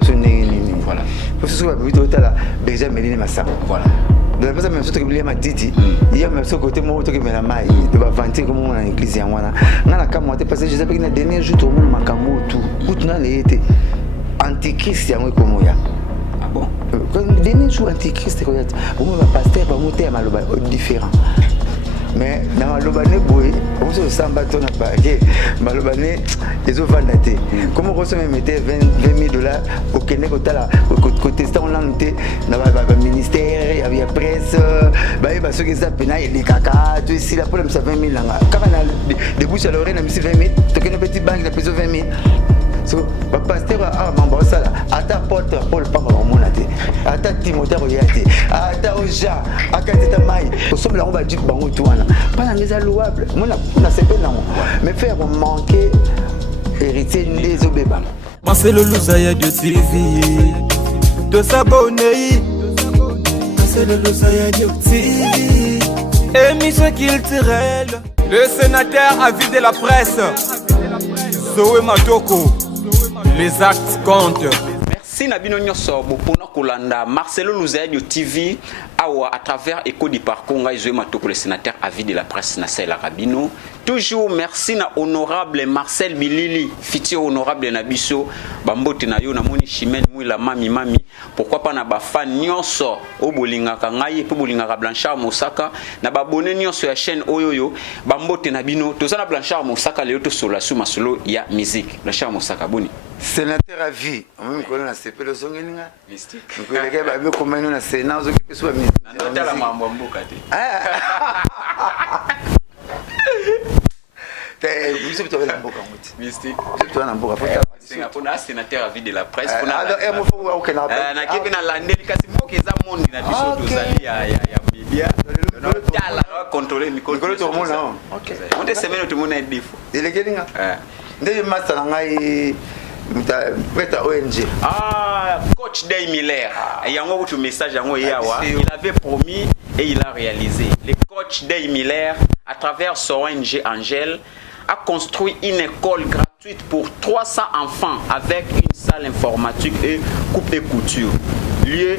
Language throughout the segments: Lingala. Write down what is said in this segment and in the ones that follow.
Voilà. Pour ce soit déjà Méline Massa. Voilà. De la façon même surtout que il y a ma titi, il y a même ce côté moi autour que me la maille de va vanter comme on a l'église en wana. Ngana kama monter parce que je sais pas que na dernier jour tout le monde makamo tout. Tout na été antichrist yango comme ya. Ah bon? Quand dernier jour antichrist ko ya. Bon va pasteur va monter à maloba différent. Mais dans le bané boy, on se sent bâton à pas. Malobane, ils ont vendu. Comment on se mettait $20,000 au Kenya côté ça on a noté dans le ministère, il y avait presse, bah ceux qui s'appellent les caca, tu sais la problème c'est $20,000 là. Quand on a des bouches à l'oreille, on a mis $20,000. Tu connais petit banque, il a payé $20,000. So, pasteur a mambo ça là. Ata porte Paul pas mon até. Ata Timothée oyate. Ata oja. Akateta mai. Au somme là on va dire bango tout wana. Pas dans les louable. Moi on a c'est pas non. Mais faire manquer héritier des obébam. Marcelo Louzaya de TV. De s'abonner. Marcelo Louzaya de TV. Émission culturelle. Le sénateur a vidé la presse. Zoé Matoko. Les actes comptent. Merci Nabino Nyoso pour Kolanda Marcelo Louzaya de TV à travers Écho du Parcours Zoé Matoko le sénateur à vie de la presse Nassela Rabino. Toujours merci na honorable Marcel Bilili, futur honorable Nabiso, Bambote na yo na moni chimene mwila mami pourquoi pas na ba fan nyonso o bolinga kangaye pe bolinga ka Blanchard Mosaka na ba bonne nyonso ya chaîne oyoyo Bambote na bino tozana Blanchard Mosaka leo to sola su masolo ya musique Blanchard Mosaka boni sénateur à vie, on me connaît na CP le songeninga mystique. On connaît que ba ko meno na sénat zo ki so musique. Ndotala mambo mboka te. Vous savez, tu as la boca en fait. Mystique. Tu as la boca. On a sénateur à vie de la presse. On a un faut aucun appel. Na kipi na landeli kasi moke za monde na biso tozali ya media. Tala contrôler micro. Micro tout le monde là. OK. On te semaine tout le monde est défaut. Délégué ninga. Ndé master ngai prête ONG. Coach Day Miller. Yango votre message yango yawa. Il avait promis et il a réalisé. Le coach Day Miller à travers son ONG Angèle a construit une école gratuite pour 300 enfants avec une salle informatique et coupe et couture. Lieu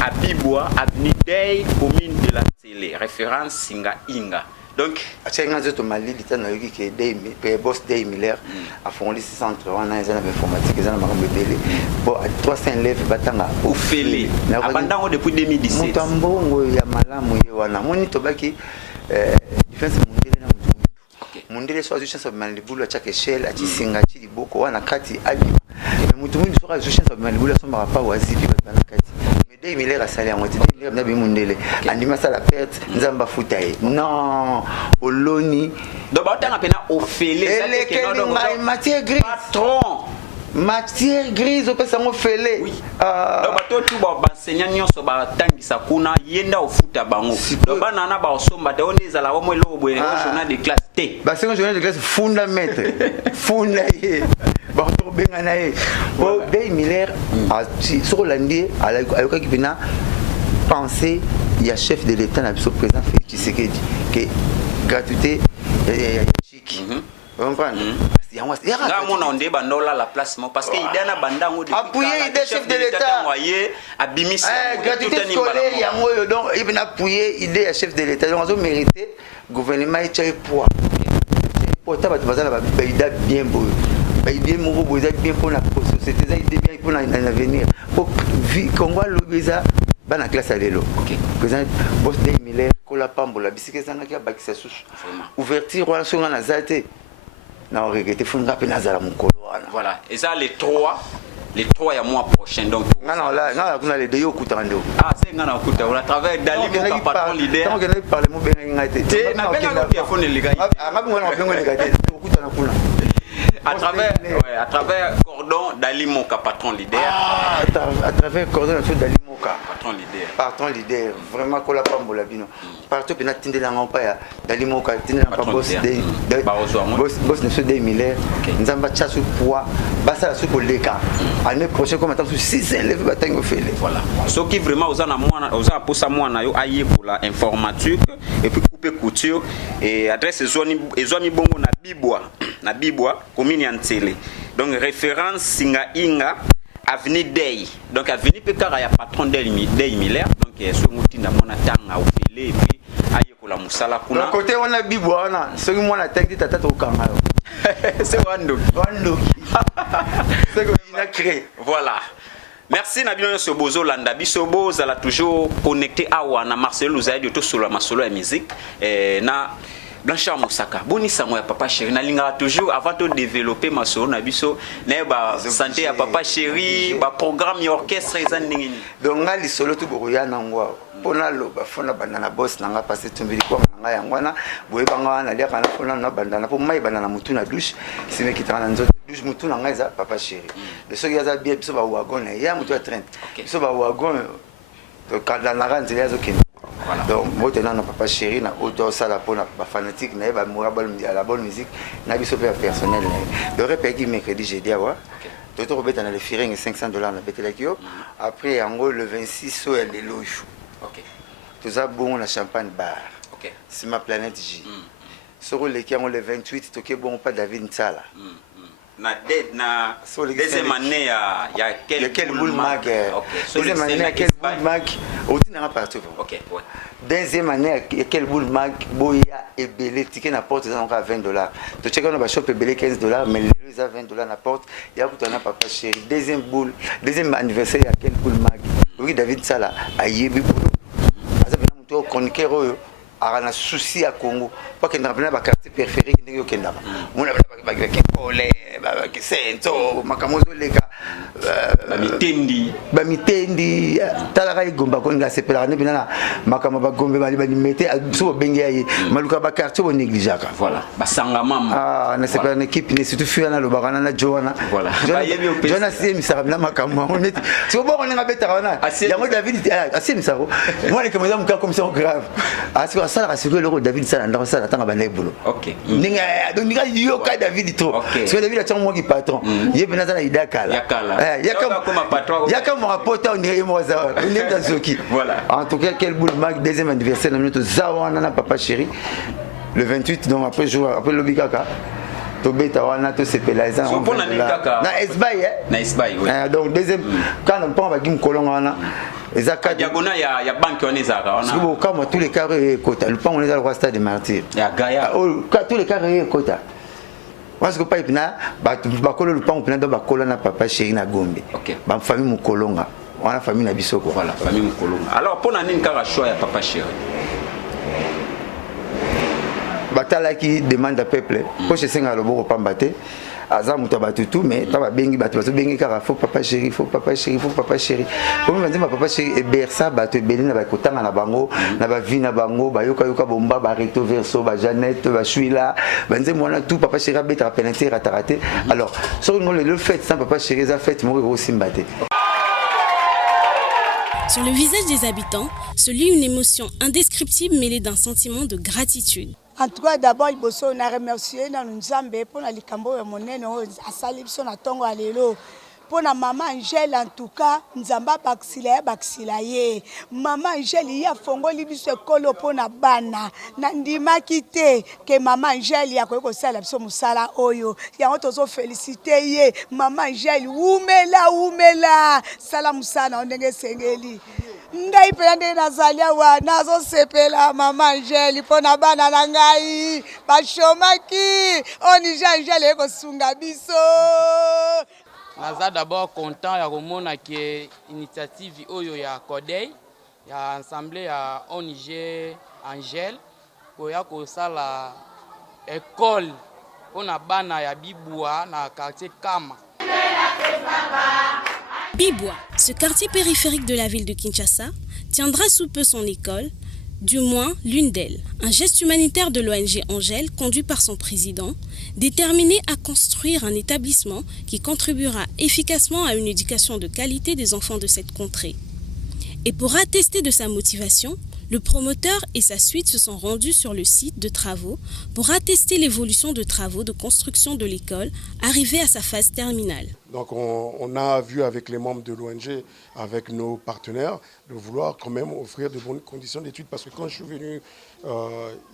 à Bibois, avenue Day, commune de la Télé, référence Singa Inga. Donc, Atchenga zoto Mali litana yoki ke Day boss Day Miller a fondé ce centre on a une informatique ils ont makambo télé. Bon 300 élèves batanga au Félé. Abandon depuis 2017. Mutambo ya malamu ye wana moni tobaki defense mundele na mundele so azu chance of malibulu a chaque échelle a chisinga chili boko wana kati abi mais mutu mwindi so azu chance of malibulu so mara pa wazipi bana kati mais Day Miller a salé en moitié Day na bi mundele andima ça la perte nzamba futaye non oloni donc batanga pena au Félé matière grise patron matière grise opesa ngo fele oui donc bato tu ba enseignant nyonso ba tangisa kuna yenda ofuta bango donc bana na ba osomba te on ezala wa mwelo boye journal de classe T ba c'est un journal de classe fondamental funda ye ba to benga na ye o Day Miller a sur l'andie ayoka ki bina penser il y a chef de l'état na biso président Félix Tshisekedi que gratuité chic vous comprenez on a bandola la place parce que il a bandango de appuyer idée chef de l'état abimisi gratuité scolaire yango donc il vient appuyer idée chef de l'état donc on mérité gouvernement et tchai poids pour ta bazala ba ida bien beau ba idée mo bo bien pour la société ça idée bien pour l'avenir pour vie Congo lobeza bana classe à l'élo président boss Day Miller kola pambola bisike zanga ki abakisa susu ouverture wala songa na zate na regretté funga pe nazala mukolo wana voilà et ça les trois ya mois prochain donc ngana kuna les deux okuta ndo c'est ngana okuta on a travaillé Dali mon patron leader tant que ne parle mo benga ngate na benga ko téléphone les gars ngabi ngana benga les gars okuta na kuna à travers cordon Dali mon patron leader à travers cordon Dali mon patron leader vraiment kola pambola bino partout pena tinde la ngompa ya Dali mon tinde la boss Day boss ne Day Miller nzamba chasu poids basa su ko leka année prochaine comme attend 6 élèves batango fele voilà ce qui vraiment aux ana mwana aux a posa mwana yo aye pour la informatique et puis couper couture et adresse ezwami bongo na Bibois commune ya Ntele donc référence Singa Inga avenue Day. Donc avenue Pekara ya patron Day Miller. Donc ce mutinda mona tanga ofile et puis aye kola musala kuna. Donc côté on a Bibwa na, ce que moi na tête tata to kanga. C'est Wando. C'est que il a créé. Voilà. Merci Nabino Sobozo Landa Bisobo zala toujours connecté à Wana Marcel Luzaidi to solo masolo ya musique na Blanchard Moussaka. Boni sango ya papa chéri na linga toujours avant de développer masolo na biso na ba santé ya papa chéri ba programme ya orchestre ezandingini. Donc ngali solo to boya na ngwa. Pona loba fona bandana boss nanga passer tumbili kwa nanga yangwana boye banga na lia kana fona na bandana po mai bandana mutu na douche sime kitana nzoto douche mutu nanga eza papa chéri le soki aza bien biso ba wagon ya mutu ya train biso ba wagon to kada na ranze ya zo ken donc moto na papa chéri na auto sala pona ba fanatique na ba mourabal la bonne musique na biso pe personnel le repégi mercredi jeudi awa toto robeta na le firing $500 na betela kio après yango le 26 so elle est loge. OK. Tout ça bon la champagne bar. OK. C'est ma planète J. Sur le qui le 28 toqué bon pas David Nsala. Na deuxième année il y a quel boule mag. Deuxième année il y a quel boule mag. Au n'a partout. OK, ouais. Deuxième année il y a quel boule mag boya et belé ticket na porte à $20. Tu check on va shop belé $15 mais les à $20 na porte il y a tout un papa chéri. Deuxième anniversaire il y a quel boule mag. Oui David Nsala a yebi boulot. Aza bena muto chroniqueur oyo a souci à Congo pas que ndapena ba quartier périphérique ndenge okenda mona ba Kole ba Sento makamozo leka ba mitendi talaka igomba ko nga sepela ne bina makama ba gombe bali bali mete so bengi ayi maluka ba quartier bo négligaka voilà ba sanga mama na sepela équipe ne surtout fuana lo bakana na Joana voilà Joana sim sarabna makama on est so bon on nga beta wana yango David asim saro moi les caméras muka comme ça grave asiko sala asiko le David sala ndako sala tanga ba nebulu OK ninga donc ninga yoka David trop parce que David a tient moi qui patron yebena za idakala yaka mon rapport on est moi ça on est dans Zoki voilà en tout cas quel boule mag deuxième anniversaire de notre zawana na papa chéri le 28 donc après jour après lobikaka to beta wana to sepela ça on pona nikaka na esbay oui donc deuxième quand on prend ba gim kolonga wana ezaka diagonale ya banque on ezaka on a comme tous les carrés kota le pan on est dans le roi stade des martyrs ya Gaïa tous les carrés kota parce que pas ipina ba kolo le pan on ba kolo na papa chéri na Gombe ba famille mukolonga on a famille na biso quoi voilà famille mukolonga alors pona nini kaka choix ya papa chéri batala qui demande à peuple pour chez senga lobo pambate aza muto batutu mais ta ba bengi batu bengi kaka faut papa chéri faut papa chéri faut papa chéri comme on dit ma papa chéri et bersa batu belina ba kotanga na bango na ba vie na bango ba yoka bomba ba recto verso ba Jeannette ba Chouila banze mona tout papa chéri beta penalty raté alors sur le fait sans papa chéri za fait mourir aussi mbaté. Sur le visage des habitants se lit une émotion indescriptible mêlée d'un sentiment de gratitude. En tout cas, d'abord, il faut remercier Nzambe pour la likambo ya monene a sali biso na tongo alelo. Pour la maman Angèle en tout cas, Nzamba baksila ye. Maman Angèle ya fongo libiso kolo pour na bana. Nandima kite que maman Angèle ya ko sala biso musala oyo. Ya otozo féliciter ye. Maman Angèle umela sala musana ondenge sengeli. Ngai pende nazalia wa nazo sepela maman Angèle pona bana na ngai bashomaki oni Angèle ko sunga biso. Naza d'abord content ya komona que initiative oyo ya Kodei ya ensemble ya ONG Angèle koya ko sala école pona bana ya Bibwa na quartier Kama. Bibwa, ce quartier périphérique de la ville de Kinshasa, tiendra sous peu son école, du moins l'une d'elles. Un geste humanitaire de l'ONG Angèle, conduit par son président, déterminé à construire un établissement qui contribuera efficacement à une éducation de qualité des enfants de cette contrée. Et pour attester de sa motivation, le promoteur et sa suite se sont rendus sur le site de travaux pour attester l'évolution de travaux de construction de l'école arrivée à sa phase terminale. Donc on a vu avec les membres de l'ONG, avec nos partenaires, de vouloir quand même offrir de bonnes conditions d'études. Parce que quand je suis venu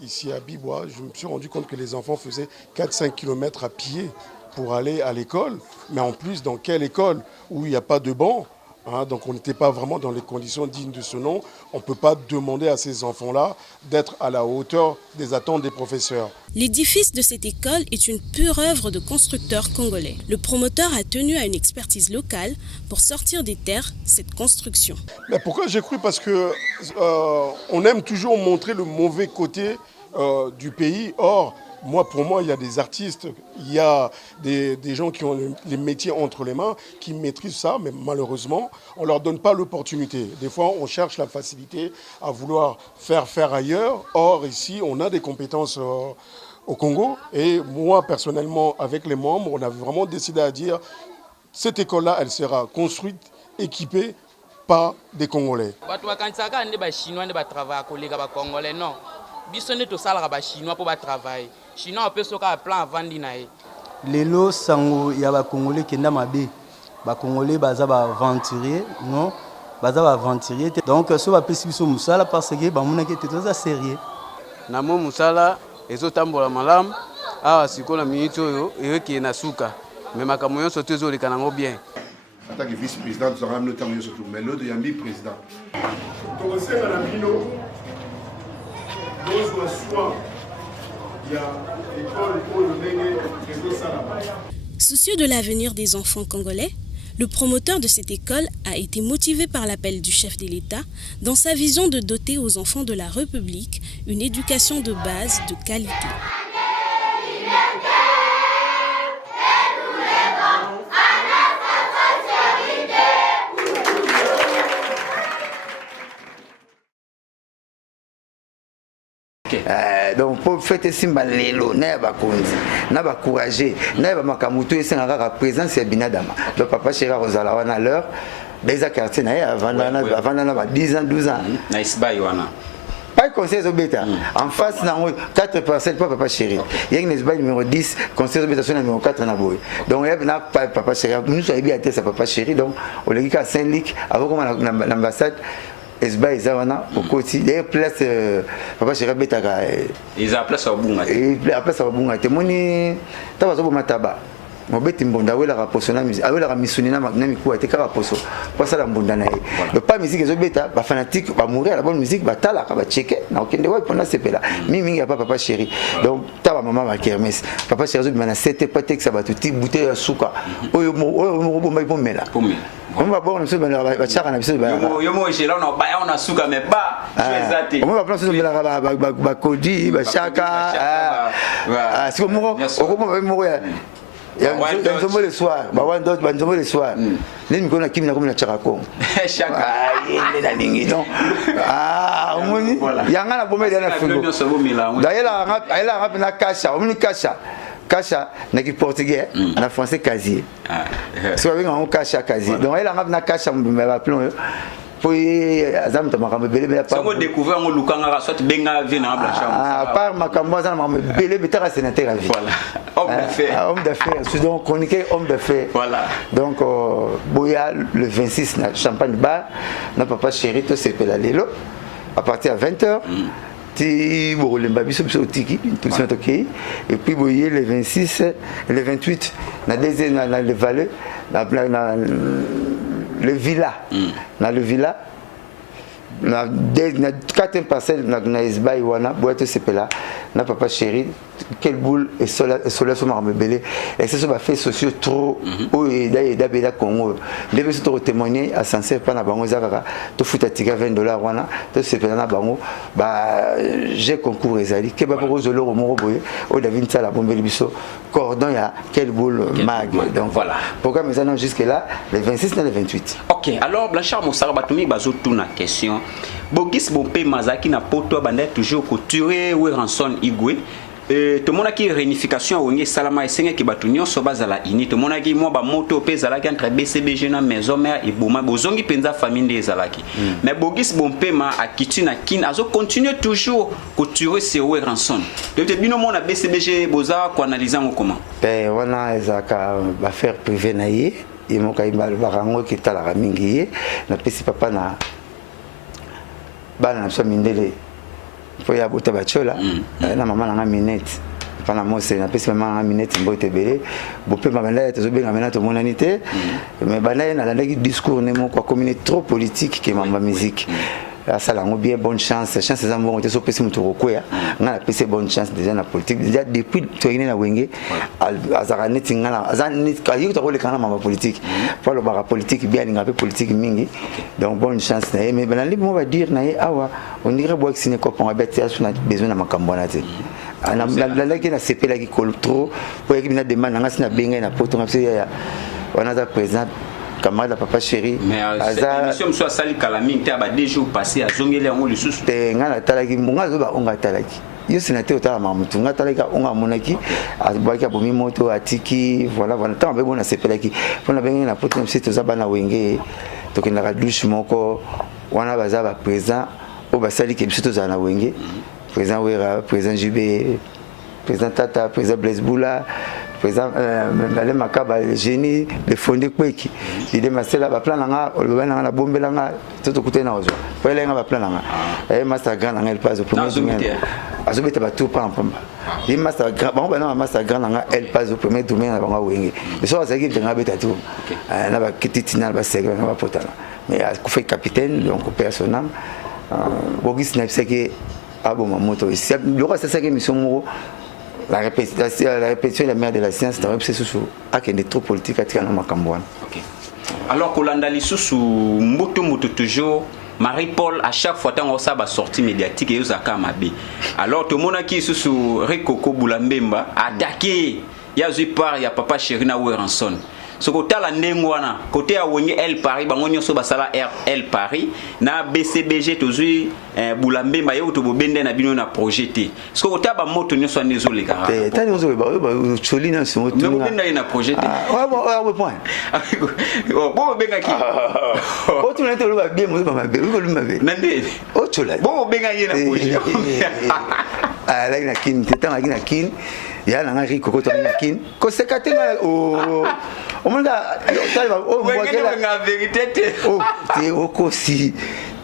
ici à Bibwa, je me suis rendu compte que les enfants faisaient 4-5 km à pied pour aller à l'école, mais en plus, dans quelle école où il n'y a pas de banc, hein, donc on n'était pas vraiment dans les conditions dignes de ce nom. On ne peut pas demander à ces enfants-là d'être à la hauteur des attentes des professeurs. L'édifice de cette école est une pure œuvre de constructeurs congolais. Le promoteur a tenu à une expertise locale pour sortir des terres cette construction. Mais pourquoi j'ai cru? Parce que on aime toujours montrer le mauvais côté du pays. Or, pour moi, il y a des artistes, il y a des gens qui ont les métiers entre les mains, qui maîtrisent ça, mais malheureusement, on ne leur donne pas l'opportunité. Des fois, on cherche la facilité à vouloir faire ailleurs. Or, ici, on a des compétences au Congo. Et moi, personnellement, avec les membres, on a vraiment décidé à dire, cette école-là, elle sera construite, équipée par des Congolais. Lelo sango ya ba Congolais kenda mabe. Ba Congolais baza ba aventurier, non? Baza ba aventurier. Donc so ba pesi biso musala parce que ba mona ke toza sérieux. Na mo musala ezotambola malamu awa sikola minute oyo eki na suka. Mais makambo nyonso to ezoleka nango bien. En tant que vice-président, nous avons le temps surtout, mais l'autre est président. Soucieux de l'avenir des enfants congolais, le promoteur de cette école a été motivé par l'appel du chef de l'État dans sa vision de doter aux enfants de la République une éducation de base de qualité. Donc pour fêter simba lelo na ba konzi na ba courager na ba makamuto esengaka ka présence ya binadama. Donc papa chéri rozala wana leur des quartier na avant na ba 10 ans 12 ans na isba wana pas conseil Zobeta en face na 4 parcelles papa chéri yeng nesba numéro 10 conseil Zobeta son numéro 4 na boy. Donc il y a papa chéri nous so bien à papa chéri donc on le ka Saint-Luc avant comme l'ambassade Esba Ezawana au côté des places papa chéri betaka ils a place au bunga et place au bunga témoigner tabazo mataba mobeti mbonda wela raposo na musique awela misuni na miku ate ka raposo pour ça la mbonda na le pas musique ezobeta ba fanatique ba mourir la bonne musique ba tala ka ba checker na okende wa pona sepela mingi ya papa chéri donc taba maman ba kermesse papa chéri zo bana c'était pas texte ba tuti bouteille ya suka oyo mo bomba pomela on va boire nous ba chaka na biso ba yo mo chez là on a suka mais pas on va prendre ce ba kodi ba chaka ah c'est mo mo ya Banzomo le soir, banzomo le soir. Nini mikono kimi na komina chaka Kongo. Chaka. Ah, na lingi non. Ah, omoni. Yanga na bombe na fungo. D'ailleurs, elle a na kasha, omoni kasha. Kasha na ki portugais, na français casier. Ah. So avec un kasha casier. Donc elle a na kasha mbimba ba plomb. Puis azam to makambe belé mais pas. Songo découvert ngo lukanga soit benga vie na blanchard. Ah, par makambo azam makambe belé betara sénateur à vie. Voilà. Homme d'affaires. Homme d'affaires, c'est donc chroniqueur homme d'affaires. Voilà. Donc boya le 26 na champagne bar, na papa chéri to sepela lelo à partir à 20h. Ti bolemba biso biso tiki tout ça OK et puis boyer le 26 le 28 na deuxième na le Valais na le villa na le villa na 4e parcelle na Esba wana boite sepela na papa chéri quelle boule et sola so marme belé et ça va fait sociaux trop o et d'abela Congo devait se témoigner à sincère pas na bango zakaka to futa tika $20 wana to sepela na bango ba j'ai concours ezali ke ba pour zolo mo boye o David Sala bombeli biso cordon ya quelle boule mag donc voilà programme maintenant jusque là le 26 et le 28. OK alors Blanchard Moussara batumi bazo tuna question Bogis Bompe Mazaki na poto banda toujours couturer ou ranson igwe to monaki réunification wonge salama esenga ki batunyo so bazala ini to monaki mo ba moto pe zalaki entre BCBG na maison mère et boma bozongi penza famille des zalaki mais Bogis Bompe ma akiti na kin azo continuer toujours couturer c'est ou ranson to te bino mona BCBG boza ko analyser ngo comment wana ezaka ba faire privé na ye et mo kaimba barango ki tala mingi ye na pesi papa na bana so mindele po ya bota bachola na mama na minette Pendant moi, c'est un peu seulement minute mbote belé. Bopé mabanda ya tozobenga maintenant to monanité. Mais banda na la discours ne mo quoi communiquer trop politique que ma musique. Ça la bien bonne chance c'est ça bon so pesi mutu kokwea ngala pesi bonne chance déjà na politique déjà depuis toyine na wenge azara neti ngala azani kayi to ko le kana ma politique pour le bara politique bien ngapé politique mingi donc bonne chance na mais ben li mo va dire na awa on dirait boire sine ko pour abetia sur na besoin na makambo na te ana la ki na sepela ki kol trop pour ki na demande nga sina benga na poto ngapse ya wana za président camarade papa chéri mais émission soit sali kalamine ta ba deux jours passé à zongele ngo le susu te ngala talaki munga zo ba onga talaki yo sénateur ta mamutu nga talaka onga monaki abaki abomi moto atiki voilà tant be bona sepelaki pona bengi na poto msi to za bana wenge to kinaka douche moko wana baza ba président o basali ke msi to za na wenge président Wera président JB président Tata président Blaise Boula président Malé Makaba génie le fondé kweki il est masela ba plan nga o ba na bombela nga toto kutena ozo pele nga ba plan nga master grand nga el passe au premier domaine azobeta ba tout pas en pamba il master grand ba na master grand nga el passe au premier domaine ba nga wenge so ça qui nga beta tout na ba kititina ba segre nga ba potala mais a fait capitaine donc personnel Bogis na pseke abo mamoto c'est le roi c'est ça que mission la répétition est la mère de la science, c'est sous des trop politiques à tirer dans ma cambouane. Alors, Kolanda Lissousou, Mboto toujours, Marie-Paul, à chaque fois, tant que ça va sortir médiatique et aux Akamabe. Alors, tout le monde qui est sous Rekoko Boulambemba, attaqué, il y a Zupar, il y a Papa Chérina Oueranson. Ce côté là ndengwana côté à Wonye El Paris bango nyoso basala El Paris na BCBG tozui Boulambe mayo to bobende na bino na projeté ce côté ba moto nyoso nezo le kara ta nyoso ba cholina so to no benda ina projeté ouais point bon benga ki o tu nete lo ba bien mo ba mabe ko lo mabe nande o chola bon benga yena projet ah la ina kin teta ina kin ya na ngari kokota ina kin ko sekatenga o omonga taliba o mbokela nga vérité o te okosi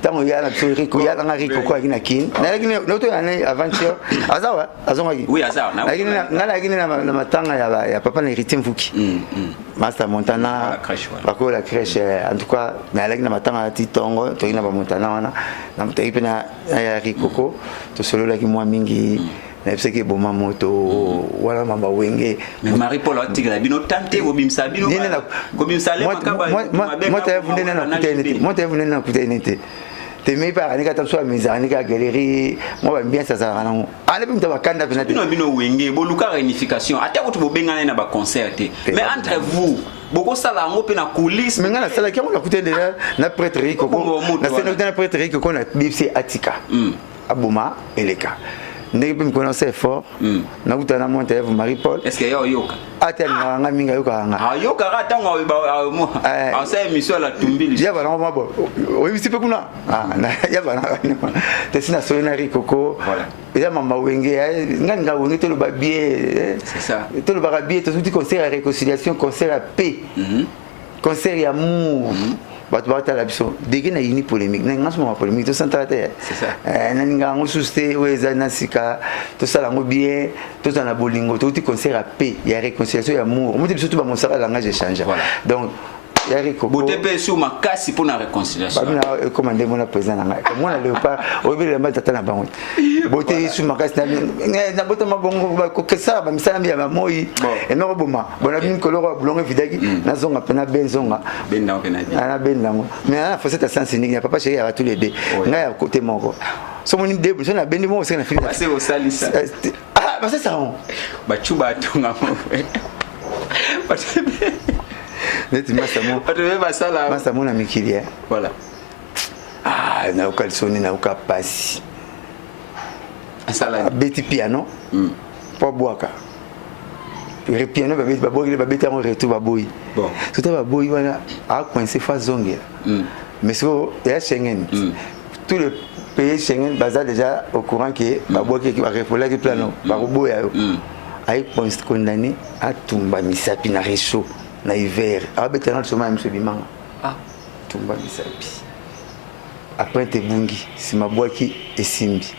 tango ya na tori ko ya na riko ko akina kin na lakini no to yana aventure azawa azonga ki oui azawa na lakini lakini na matanga ya papa na héritier mfuki master montana bako la crèche en tout cas na lakini na matanga ya titongo to ina ba montana wana na mtaki pena ya riko ko to solo la ki mwa mingi c'est que bon moto wala mamba wenge mais Marie-Paul atigla bino tante obimsa bino obimsa le makaba moi t'as venu na kutenete te me pas anika tapso amiza anika galerie moi bien ça ça rana ale bimta bakanda pena bino wenge boluka réunification ata ko to bobengana na ba concert mais entre vous beaucoup sala ngo pe na coulisses mais ngana sala kiamo na kutenete na prêtrerie koko na scène na prêtrerie koko na bibsi atika abuma eleka ndenge pe mkononse fort na kutana monte Eve Marie-Paul est-ce que yoka atel nga minga yoka nga yoka rata ngo ba sa émission la tumbili ya bana mabo o yisi pe kuna na ya bana te sina solonari koko ya mama wenge nga wenge te lo ba bien c'est ça te lo ba bien te souti concert à réconciliation concert à paix concert à amour bato batala biso dege na yini polémique na ngaso ma polémique to santa te c'est ça na ninga ngo suste weza na sika to sala ngo bien to na bolingo to ti concert à paix ya réconciliation ya amour mo te biso to ba monsala langage échange donc yari ko bote pe su makasi pour la réconciliation ba mina commandé mon président nga moi na léopard o bi le mbata na bango bote su makasi na bote mabongo ba ko kesa ba misala ya moi et no boma bona bin ko lo blongo vidaki na zonga pena benzonga benda pena na benda ngo mais na faut cette sens unique papa chéri à tous les deux nga ya côté moko so mon début so na bendi mo c'est na fini c'est au salisa ah bah c'est ça ba chuba tunga neti masamo masamo na mikilia voilà na ukalsoni na ukapasi asala beti piano po boaka le piano ba beti en retour ba boy bon tout ba boy wana a coincé fa zonge mais so ya Schengen tous les pays Schengen baza déjà au courant que ba boaki ki ba refola ki plano ba boya ay condamné à tumba misapi na réchaud na hiver abetana tsoma monsieur bimanga tumba misapi après te bungi sima boaki esimbi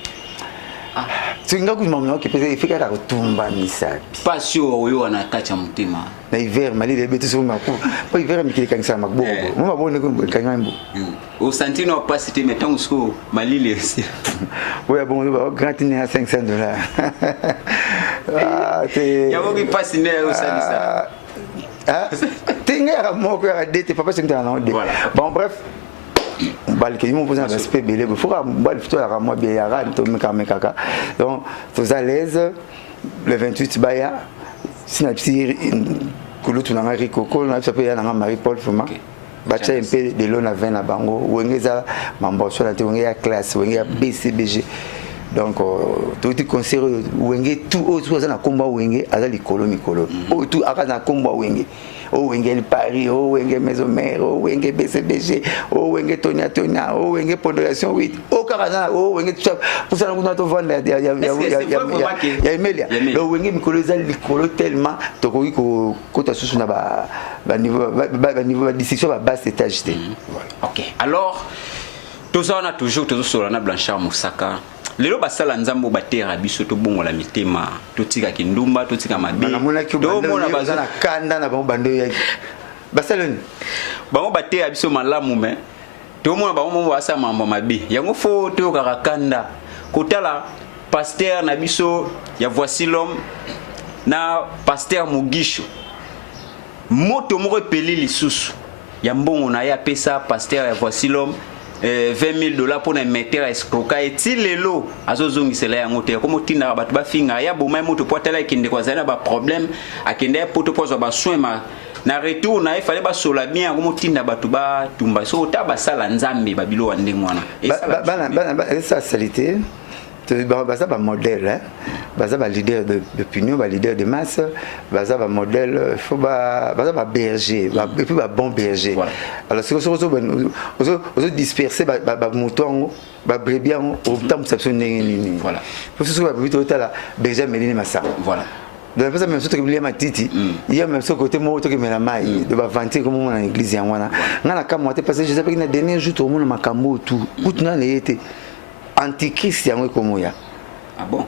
singa kusimama qui peut ifika ka kutumba misapi passion oyo wana kacha mutima na hiver malile betu sur maku pas hiver mikili kanisa makbobo mama bone ko kangambo au santino pas te mettons sco malile aussi ouais bon le grand à $500 ah te ya voki pas ne au sanisa ah tinga moko ya date papa c'est dans bon bref balke ils m'ont posé un aspect belé il faut bal plutôt la moi bien ya to meka donc tous à l'aise le 28 baya sina psi kulu tunanga rikoko na psa pe ya na Marie Paul Fuma bacha un peu de l'on a 20 na bango wengeza mambo so la te wengeza classe wengeza BCBG donc tout conseil wenge tout autre na komba wenge ala likolo mikolo o tout aka na komba wenge o wenge le Paris o wenge maison mère o wenge BCBG o wenge Tonia o wenge Pondation 8 o karana o wenge tout ça pour ça na to vendre ya Emilia le wenge mikolo za likolo tellement to ko kota susu na ba niveau ba discussion ba bas étage te voilà. OK alors tout ça on a toujours sur na Blanchard Moussaka lelo basala nzambo batera biso to bongo la mitema to tika kindumba to tika mabe do mona bazana kanda na bango bando yaki basaloni bango batera biso malamu me to mona bango basa mambo mabe yango fo to kanda kotala pasteur na biso ya Voici l'homme na pasteur Mugisho moto moko peli lisusu ya mbongo na ya pesa pasteur ya Voici l'homme $20,000 pour mettre à escroquer et si les lots azozongisela yango te comme tinda batu ba finga ya bomai moto potela kinde kwa zana ba problème akende poto pozo ba soin na retour na fallait ba sola bien comme tinda batu ba tumba so ta ba sala nzambe ba bilo wande ngwana et ça salité baza ba modèle baza ba leader d'opinion ba leader de masse baza ba modèle faut baza ba berger et puis ba bon berger alors c'est que disperser ba mouton ba brebis au temps ça se nini voilà faut se ba plutôt la berger melini massa voilà de la façon même surtout que il y a matiti il y a même ce côté moi to que me la mai de ba vanter comme on en église en wana ngana kama te parce que je sais pas que dernier jour tout le monde makambo tout na été antichrist yango komoya ah bon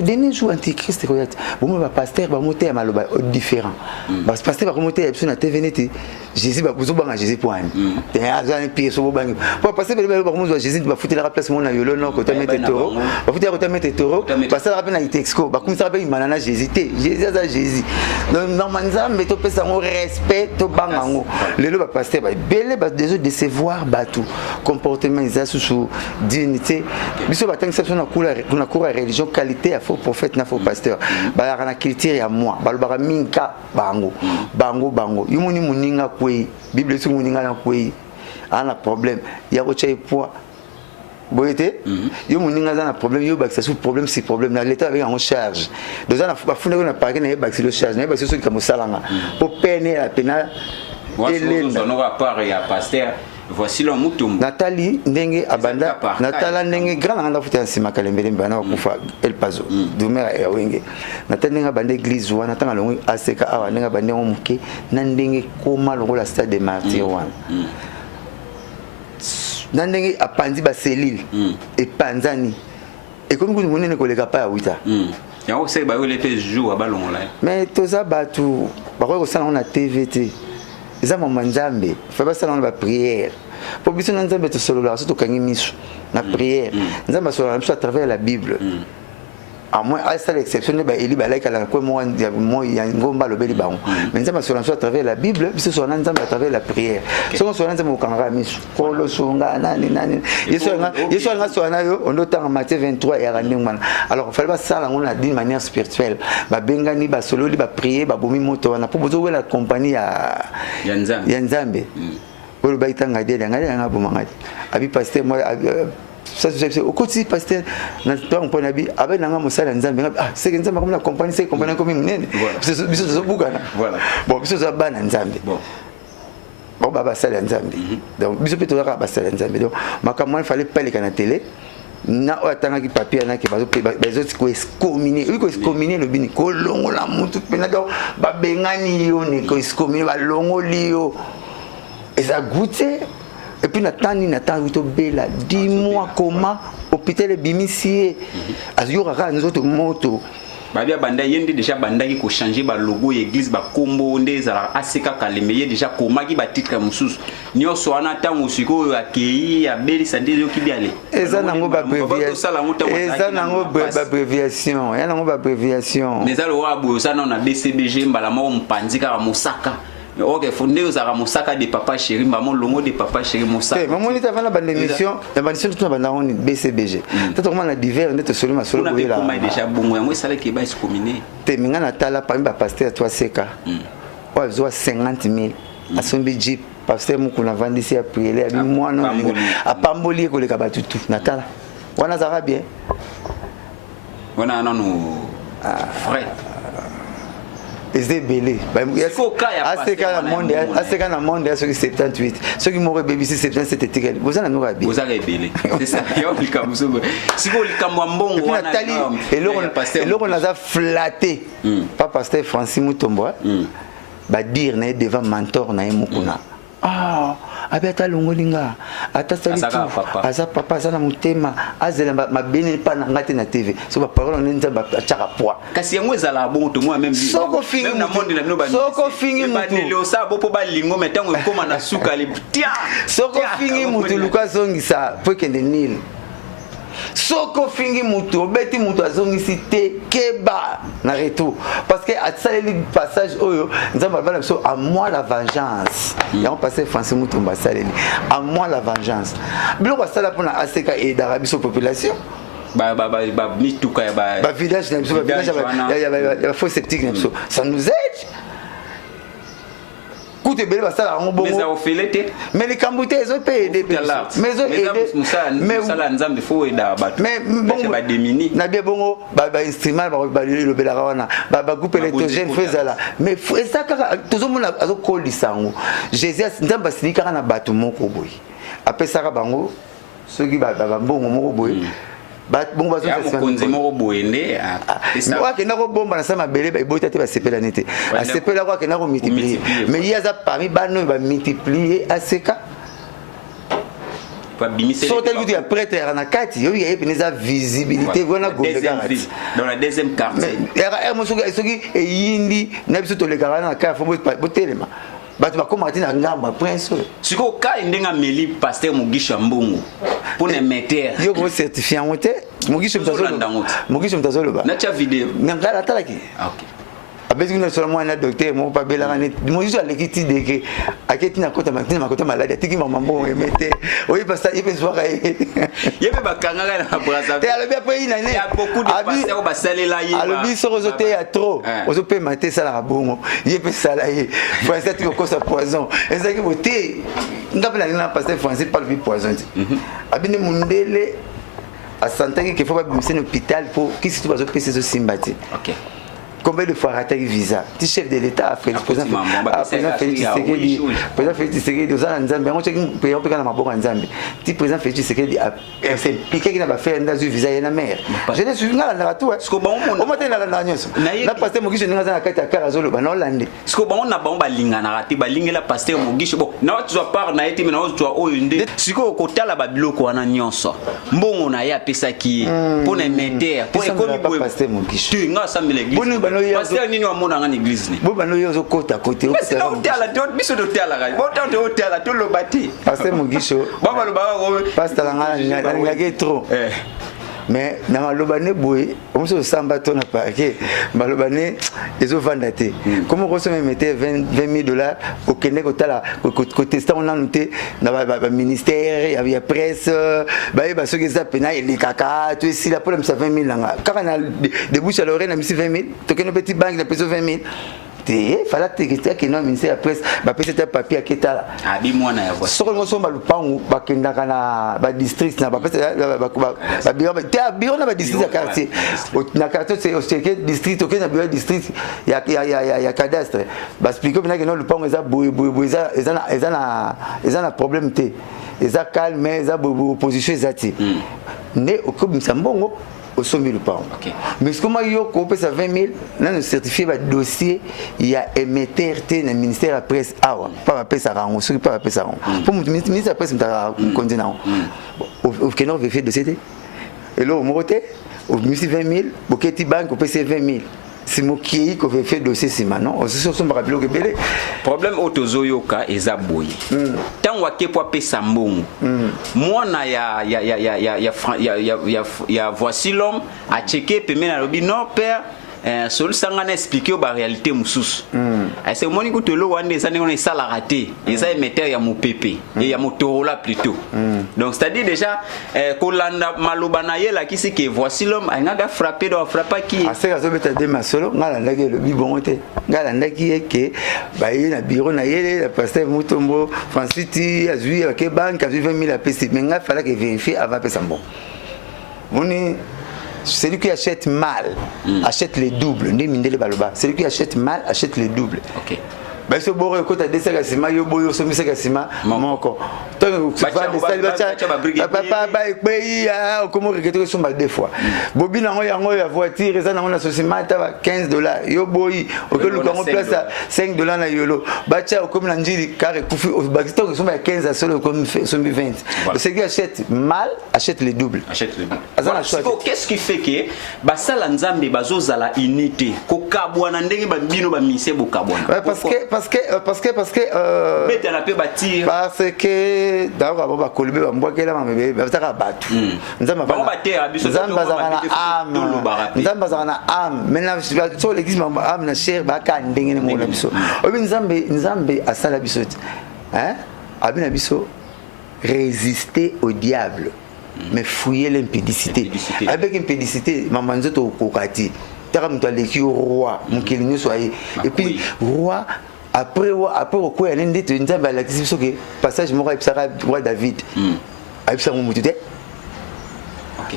dernier jour antichrist ko yati bon ba pasteur ba moté maloba différent ba pasteur ba moté episode na TV neti Jésus ba buzo banga Jésus point te azana pire so banga pour pasteur ba mo Jésus ba foutre la place mon na yolo non côté mettre taureau ba foutre côté mettre taureau pasteur rappelle na itexco ba comme ça ba manana Jésus te Jésus za Jésus donc normalement mais to pesa ngo respect to banga ngo lelo ba pasteur ba belé ba déjà décevoir ba tout comportement isa sous dignité biso ba tangisation na kula religion qualité à faux prophète na faux pasteur ba na culture ya moi ba ba minka bango yumuni muninga kwei bible su muninga na kwei ana problème ya ko chai poids boyete yumuninga za na problème yo bakisa su problème c'est problème na l'état avec en charge donc ça na ba funda na parquet na bakisa le charge na bakisa su ka musalanga pour peine la pena et on aura pas ya pasteur Voici le mouton. Nathalie ndenge abanda Natala ndenge grand anga futa nsima kalembele mbana wakufa El Pazo dumera ya wenge Nathalie ndenge abanda église wana tanga longi aseka awa ndenge abanda ngomuke na ndenge koma longo la stade de martyr wana na ndenge apandi ba selile et panzani et comme vous monene koleka pa ya wita yango se ba yo le pe jour abalongo la mais toza batu ba ko sala on a TVT eza mama nzambe fa basala na prière pour biso na nzambe to solo la surtout kangi miso na prière nzambe solo na biso à travers la Bible à moins à cette exception ba eli ba like la ko mo ya ngomba lo beli bango mais nzambe solo na biso à travers la Bible biso solo na nzambe à travers la prière so solo na nzambe kanga miso ko lo songa nani yeso nga so na yo on tanga Matthieu 23 ya randingwana alors fallait pas ça on d'une manière spirituelle ba bengani ba solo li ba prier ba bomi moto wana pour bozo la compagnie ya nzambe pour ba itanga de nga bomanga abi pasteur moi ça c'est au côté pasteur na toi on abi abe nanga mosala nzambe ah c'est que nzambe comme la compagnie c'est compagnie comme nene biso zo bukana voilà bon biso za bana nzambe bon baba sala nzambe donc biso peut toka ba sala nzambe donc makamwa il fallait pas les na télé na otanga ki papier na ki bazo autres ko excommunier ko excommunier le bini ko longo la mutu pena donc ba bengani yo ni ko excommunier ba longo lio et ça goûter et puis natani to bela 10 mois comment hôpital bimisi azura nous autres moto babia banda yende déjà bandaki ko changer ba logo église ba kombo ndeza aseka kalemeye déjà komaki ba titre mususu nyoso wana tango siko akei abeli sande yo kibiale eza nango ba abréviation ya nango ba abréviation mais alo wa bo ça na BCBG mbala mo mpanzika ka Mosaka. Ok, fondé aux Aramosaka de papa chéri, maman longo de papa chéri Mosaka. Maman on est avant la bande émission, la bande émission tout na bande BCBG. Tout comment la divers on est seulement solo boy là. On a déjà bon moi ça là qui va se combiner. Te minga na tala parmi ba pasteur toi seka. Ouais, besoin 50 000 à son budget pasteur mu kuna vendre ici à prier abi moi non à pamboli ko le kabatutu na tala. Wana ça va bien. Wana non frère. Eze belé aseka na monde ya 78 ceux qui m'auraient baby 77 c'était vous en nous rabé vous avez belé c'est ça yo likamuso siko likamwa mbongo wana et là on a flatté pas pasteur Francis Mutombo ba dire na devant mentor na mukuna abeta longolinga atasali asa papa sana mutema azela mabene pa na ngate na TV so ba parole on nza ba chaka poa kasi yango ezala bon to moi même soko fingi na monde na no ba soko fingi mutu le sa bopo ba lingo metango ekoma na suka le tia soko fingi mutu luka zongisa po kende nil soko fingi mutu obeti mutu azongisi te keba na retour parce que asaleli passage oyo nzamba bala so à moi la vengeance ya on passé Français mutu mbasaleli à moi la vengeance biloko sala pona aseka et d'Arabie population ba mituka ya ba village na biso ba village ya faux sceptique na biso ça nous aide. Écoutez, belle ça on bon. Mais ça offelete. Mais les camboutés ils ont payé des mais ça nzambe faut aider ba. Mais bon ba demini. Na bien bongo ba instrument ba le bela wana ba groupe électrogène faisala. Mais ça toujours mon azo kolisango. Jésus nzamba sinika na bato moko boy. Après ça bango ceux qui ba bongo moko boy. Bon bazo c'est konze moko boende moi que na ko bomba na sama belé ba ibota te ba sepela nete a sepela kwa que na ko multiplier mais il y a ça parmi bano ba multiplier aseka pa bimiseli so tel que tu es prêtre na kati yo ya epineza visibilité voilà dans la deuxième quartier RR mo soki e yindi na biso to le garana na ka fo bo telema bato bakoma tina ngamba prince siko ka ndenga meli pasteur Mugisha Mbongo pour ne mettre yo ko certifié en hote Mugisha mtazolo ba na cha video ngala talaki OK abezi kuna solo mwana docteur mo pa bela ngani Mugisha lekiti deke aketi na kota makota malade tiki mama mbongo emete oyi pasteur yepe soka yepe bakanga na braza te alobi après ina ne ya beaucoup de pasteurs basalela ye alobi soko zote ya trop ozo pe maté sala rabongo yepe sala ye français tiko kosa poison ezaki bote ngapela na pasteur français parle vi poison abine mundele a santé qu'il faut pas bimser l'hôpital pour qui se trouve à PC so simbati. OK. Combien de fois raté visa? Tu chef de l'état a fait le président Félix Tshisekedi. Président Félix Tshisekedi aux Nzambe, on check payer on peut na maboko Nzambe. Tu président Félix Tshisekedi a impliqué qu'il n'a fait un visa ya na mère. Je l'ai suivi na la tout. Parce que bon on m'a tenu la nyonso. Na pasteur Mugisha ninga za kati ya Karazolo ba na Hollande. Parce que bon na ba linga na rati ba lingela pasteur Mugisha bon na tu dois par na eti mais na tu oyo nde. Siko kotala ba biloko wana nyonso. Mbongo na ya pesa ki pour na meter pour ekomi boye pasteur Mugisha. Tu nga sa l'église. Pasteur nini wa mona ngani église ni. Bo bano yozo kota kote. C'est là hôtel to biso d'hôtel la. Bon tant hôtel to lo bati. Pasteur Mugisha. Baba lo baba pasteur ngana ngake trop. Mais na malobane boy on se samba ton paquet malobane ezo vandate comment on se mettait $20,000 au Kenya kotala ko testa on a noté na ba ministère il y a presse ba ceux qui ça pena les caca tu ici la problème ça 20,000 là quand on a des bouches à l'oreille na mis 20,000 to que nos petits banques na peso 20,000 il fallait que non ministère la presse ba pesa ta papier aketa abi mwana ya voix soko ngo somba lupangu bakenda kana ba district na ba pesa ba bureau na ba district ya quartier na quartier c'est au district au na district ya cadastre ba expliquer bien que non lupangu eza eza na problème te eza calme eza opposition ezati ne okobimisa mbongo au 100 000 pounds. Ok. Mais ce que moi, yo, on ça 20 000, on a certifié le dossier, il y a émetteur dans le ministère de la presse. Ah ouais, pas la presse à rang, ceux qui pas la presse à rang. Pour le ministère de la presse, c'est un continent. Au Kenya, on veut faire le dossier. Et là, au Moroté, au ministère 20 000, au Keti Bank, on peut faire 20 000. C'est mon qui veut faire le dossier, c'est maintenant. On se sent pas rappeler que belé. Problème autozoyoka et zaboy. Tant que pour payer sa mbongo. Moi na ya voici l'homme a checké paiement na lobi non père. Sol sangana expliquer la réalité mususu. C'est moni ko tolo wande ça ne ça la raté. Et ça émetteur ya mo pépé et ya Motorola plutôt. Donc c'est-à-dire déjà kolanda malobana yela qui c'est que voici l'homme a nga frappé do frappa qui. Ah c'est ça beta de masolo ngala ndaki le bibongote. Ngala ndaki ke ba na bureau na yele la pasteur Mutombo Franciti azui avec banque a 20 000 à PC mais nga fallait que vérifier avant pesa bon. Moni celui qui achète mal achète les doubles. Celui qui achète mal achète les doubles. Ok. Ben ce beau quand tu as des sagasima, yo boyo somi sagasima, maman encore. Toi tu vas des sagasima. Papa pays ah comment regretter son mal deux fois. Bobi na yango ya voiture ça na on associement ta $15. Yo boy au que le on place à $5 na yolo. Bacha comme na njiri car kufi au bakito que sont à 15 à solo comme somi 20. Celui qui achète mal achète les doubles. Achète les doubles. Qu'est-ce qui fait que basala nzambe bazozala unité ko kabwana ndenge ba bino ba mise bo kabwana. Parce que d'abord ba kolbe ba mbwakela mamebe ba taka batu nzamba bazana am maintenant sur l'église am na cher ba ka ndenge ngo na biso obi nzambe asala biso hein abina biso résister au diable mais fouiller l'impudicité avec impudicité maman nzoto kokati taka mtu aleki roi mukeli nyo soye et puis roi après au quoi il y a des nzamba la question que passage moko epsaka roi David epsaka mutute.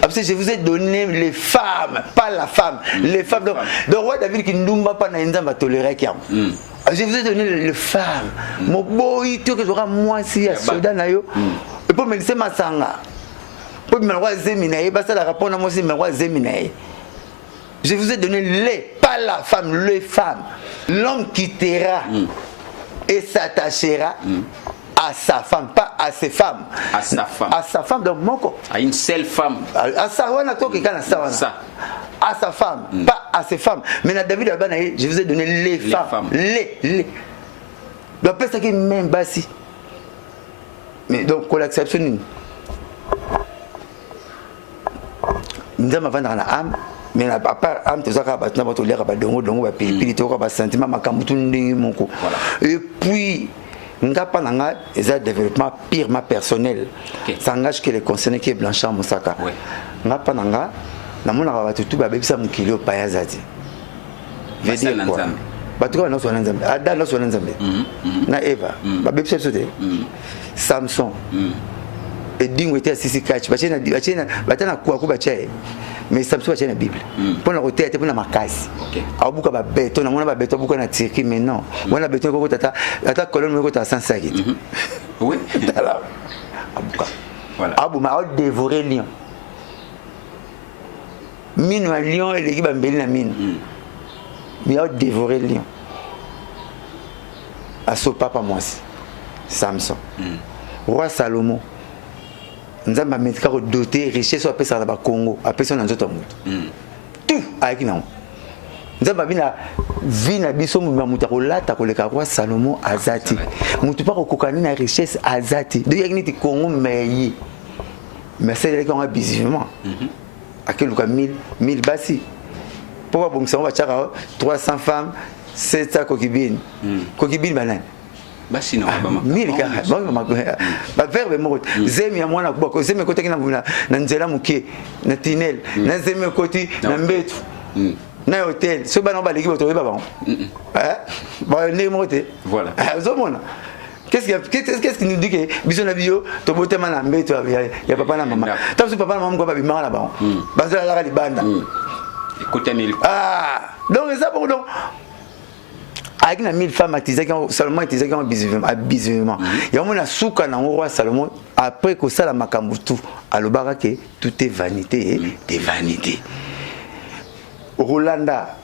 Après je vous ai donné les femmes pas la femme les femmes donc roi David qui ndumba pas na nzamba tolérer kiam. Je vous ai donné les femmes mon boy tu que sera moi si soldat na yo et pour me laisser masanga pour me roi Zeminaye basta la rapport na moi si me roi Zeminaye. Je vous ai donné les, pas la femme, les femmes. L'homme quittera et s'attachera à sa femme, pas à ses femmes. À sa femme. À sa femme, donc mon à une seule femme. À sa femme. À sa femme, pas à ses femmes. Mais dans David Abanaï, je vous ai donné les femmes. Les. Donc après ça qui est même bassi. Mais donc, qu'on l'accepte, nous avons vendre la âme. Mais à part âme tu zaka ba tuna ba to lera ba dongo ba pili to ba sentiment makamutu ndingi moko. Et puis ngapa nanga eza développement purement personnel. Ça engage que les concernés qui est Blanchard Moussaka. Ngapa nanga na mona ba tutu ba bebisa mukili o payazati. Veut dire quoi? Ba tuka na so na nzambe. Ada na so na nzambe. Na Eva ba bebisa sote. Samson. Et dingo était sisi catch bachena kwa bachaye. Mais Samson a une Bible. Pour la route, pour la marcasse. Abuka ba béton, na mona ba béton buka na Turquie mais non. Mona béton ko tata colonne ko tata 105. Oui. Abuka. Voilà. Abu ma dévorer lion. Mine un lion et l'équipe mbeli na mine. Mais a dévorer lion. À son papa moi aussi. Samson. Roi Salomon. Nous avons mis le doté richesse au Pesa au Congo, à Pesa dans notre monde. Tout avec nous. Nous avons mis la vie na biso mutakola takoleka roi Salomon azati. Mutupa kokokani na richesse azati. De yagni ti Congo meyi. Mais c'est là qu'on a bizarrement. À quel cas 1000 basi. Pourquoi bon ça on va chara 300 femmes, 700 kokibine. Kokibine banane. Basi na ba milika ba verbe mo zemi ya mwana kuboko zemi koti kina na nzela mukie na tinel na zemi koti na mbetu na hotel so ba no ba leki boto ba ba ba ne mote voilà zomona qu'est-ce qui nous dit que biso na bio to botema na mbetu ya papa na mama tabu papa na mama ko ba bimara na ba ba za la libanda écoutez mille donc ça pour donc avec na 1000 femmes Salomon atizaki abusivement ya mona suka na roi Salomon après que ça la makambutu alobaka que tout est vanité des vanités. Rolanda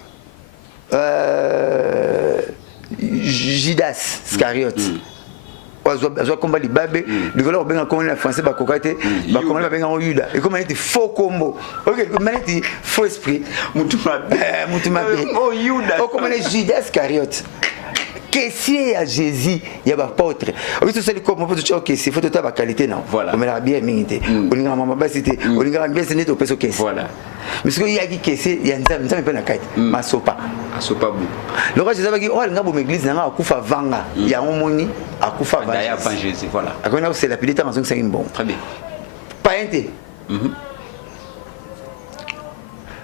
Judas Iscariote azwa komba libabe likolo benga komba na français ba kokate ba komba benga en Juda et comme était faux combo OK comme était faux esprit mutuma oh Juda oh comme Judas Iscariote caissier à Jésus il y a apôtre oui tout ça comme peut dire OK c'est faut ta qualité non voilà mais la bien mingité on nga mama basité on nga bien c'est net au peso caissier voilà mais ce qu'il y a qui caissier il y a nzambe pe na kite masopa asopa bu le roi Jésus va dire oh nga bo église na akufa vanga ya omoni akufa vanga ya van Jésus voilà akona c'est la pilita maison c'est bon très bien païenté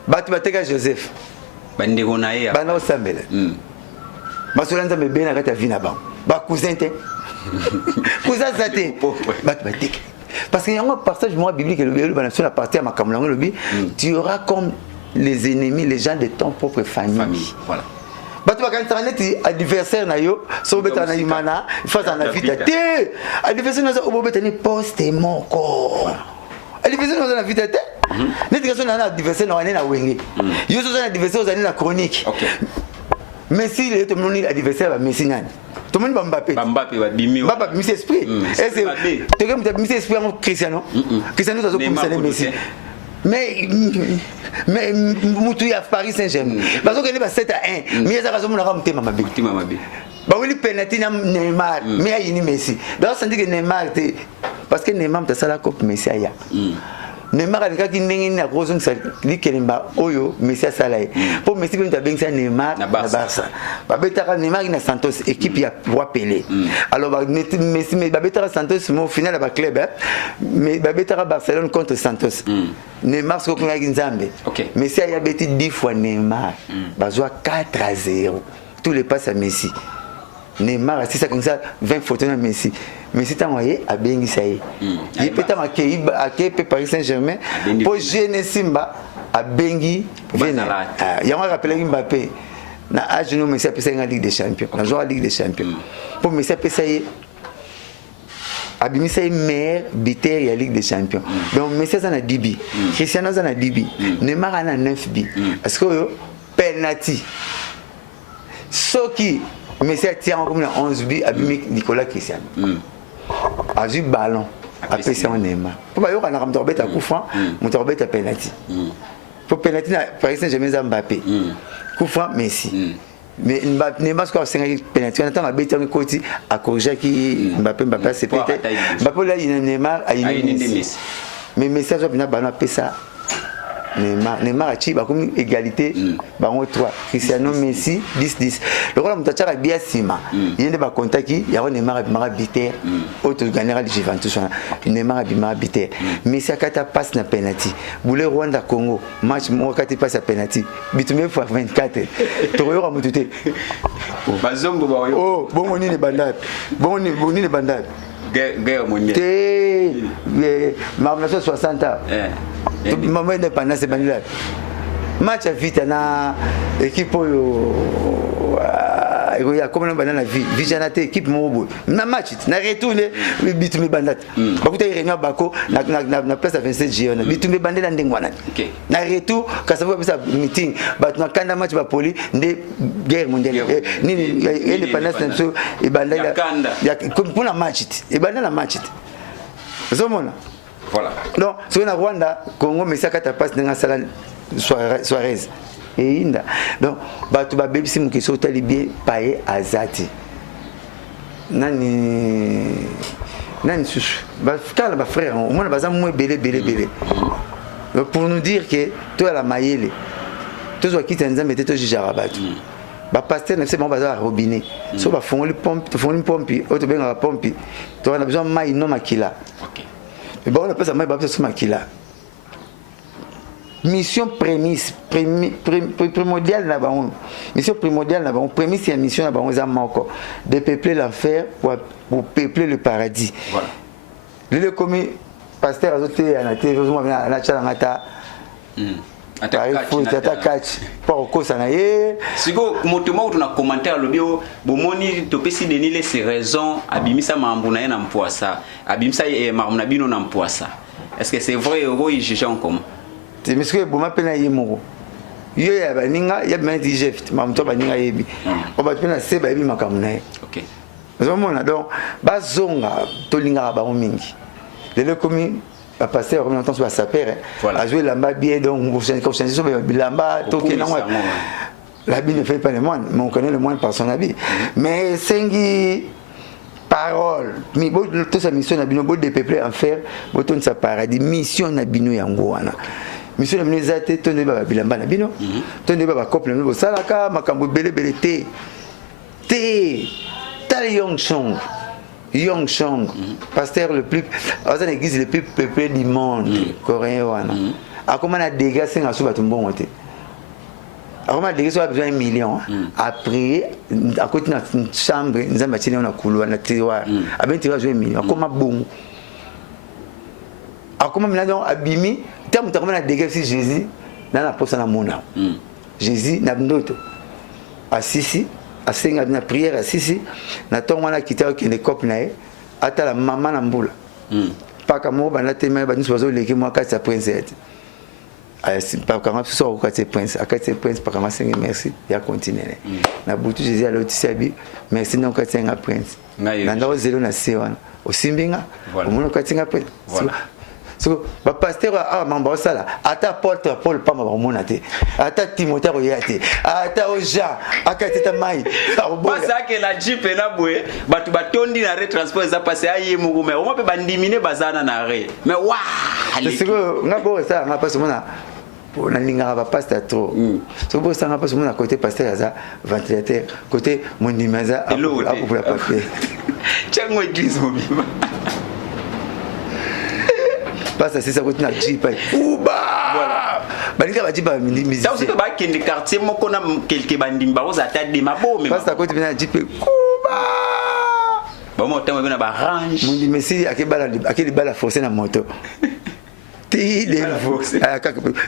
batu bateka Joseph bandeko na ye bana osambela masolanda me bena kata vina ba cousin te cousin zate bat batik parce qu'il y a un passage moi biblique le balance la partie à makamlango le bi tu auras comme les ennemis les gens de ton propre famille voilà batu ba internet adversaire na yo so beta na imana face à la vie te adversaire na so beta ni poste moko adversaire na vie te net que so na adversaire na wenge yo so na adversaire na chronique Messi le tout le monde adversaire va Messi nani tout le monde Mbappé va bimi Mbappé Messi esprit est-ce que tu comme Messi esprit en Cristiano Cristiano ça comme Messi mais mutu ya Paris Saint-Germain parce que il va 7-1 mais ça va mon ram tema mabe ba wili penalty na Neymar mais il ni Messi donc ça dit que Neymar parce que Neymar ta sala coupe Messi aya Neymar a dit ndenge na kozon sa likelemba oyo Messi asalaye pour Messi ben ta bengisa Neymar na Barça ba betaka Neymar na Santos équipe ya roi Pelé alors Messi mais ba betaka Santos au final ba club mais ba betaka Barcelone contre Santos Neymar so konga nzambe Messi a beti 10 fois Neymar bazwa 4-0 tous les passes à Messi Neymar c'est ça comme ça 20 photos de Messi Messi t'a envoyé à bengisa ye il peut t'amarquer à Paris Saint-Germain pour gêner Simba à bengi venala il y a un rappelé Mbappé na âge nous Messi a passé en Ligue des Champions na joué en Ligue des Champions pour Messi a passé abimisa meilleur buteur ya Ligue des Champions donc Messi a na 10 buts Cristiano a na 10 buts Neymar a na 9 buts parce que penalty Soki Messi a tiré comme 11 buts abimi Nicolas Cristiano a eu ballon a passé en Neymar pour ba yo kana kam torbeta coup franc mon torbeta penalty pour penalty na Paris Saint-Germain Mbappé coup franc Messi mais Neymar score 5 penalty on attend a beta côté a corriger qui Mbappé a c'est peut-être Mbappé là il Neymar a Messi mais Messi a bien ballon a passé Neymar a tiré comme égalité bango 3 Cristiano Messi 10-10 le rôle mutacha ka bien sima yende ba contaki ya Neymar a buteur auto gagner le Juventus Neymar a buteur Messi a kata passe na penalty boule Rwanda Congo match mo kata passe à penalty bitumé fois 24 toyo ka mutute bazombo ba yo oh bongo ni bandap bongo ni bandap guerre mondiale mais 60 ans maman indépendance banila match à vite na équipe il y a comme banana visionate équipe mobo na match na retourner bitumé bandat bakuta réunion bako na place à 27 jiona bitumé bandela ndengwana na retour ka ça va meeting bat na kanda match ba poli de guerre mondiale ni indépendance na so e bandela ya pour la match e bandela match zomona voilà donc sur na Rwanda Congo Messi kata passe na sala Suarez et inda donc batu ba bebisi mukiso tali bien paye azati nani susu ba kala ba frère on mona baza mo belé donc pour nous dire que toi la mayele tous wa kitenzza metete jijara batu ba pasteur na c'est bon baza robinet so ba fongoli pompe auto benga pompe to on a besoin mai no makila OK mais bon on appelle ça mai ba besoin makila mission primordiale na bango mission primordiale na bango prémisse et mission na bango za moko de peupler l'enfer pour peupler le paradis voilà le commis pasteur azote ya na télévision na chala ngata ata catch pour kosa na ye siko moto moko tuna commentaire lobio bomoni topesi denile ces raisons abimisa mambo na ye na mpoasa abimisa mambo na bino na mpoasa. Est-ce que c'est vrai ou il juge comment? C'est monsieur boma pena ye moko yo ya baninga ya bana di jeft mambo to baninga yebi o ba pena se ba yebi makamuna ye. OK. Zomona donc bazonga tolinga ba mingi lelo komi a passé en même temps sur sa père a joué lamba bien donc vous savez sur lamba toké na l'habit ne fait pas le moine mais on connaît le moine par son habit mais sengi parole mi bo to sa mission na bino bo de peuple en faire bo ton sa paradis mission na bino yango wana mission na bino zate to ne ba bilamba na bino to ne ba couple no salaka makambo bele te tal Young Chong, pasteur le plus, dans l'église le plus peuplé du monde, coréen wana. A comment on a dégagé un sous bon côté. A comment dégagé ça besoin 1 million. Après, à côté de notre chambre, nous avons bâti un couloir, un tiroir. A bien tiroir 1 million. Comment bon. A comment maintenant abimi, tant comment on a dégagé Jésus dans la poste na mona. Jésus n'a d'autre. Assisi. A senga na prière assisi na tongo wana kitao ki ne cop na ye ata la maman na mbula paka mo bana tema ba nso bazo leki mo kati ya prince et asi paka ma so ko kati prince paka ma senga merci ya continuer na butu Jésus a loti sabi merci na kati nga prince na ndo zelo na se wana osimbinga omono kati nga prince so ba pasteur a mamba sala ata Paul pamba ba mona te ata Timothée ko yate ata Jean akateta mai basa ke la jeep na boye batu batondi na retransport za passer aye mugume o mope bandimine bazana na re mais wa siko ngabo sa nga passe mona na ninga ba pasteur trop so bo sa nga passe mona côté pasteur za ventilateur côté mon nimaza a pour la papier chango église mobima parce que c'est ça côté na jeep voilà balika ba jiba musique ça aussi que ba kende quartier moko na quelque bandimba oza tade mabo mais parce que côté na jeep kuba ba mo tamo bena ba range mundi messi akeli bala forcer na moto ti de forcer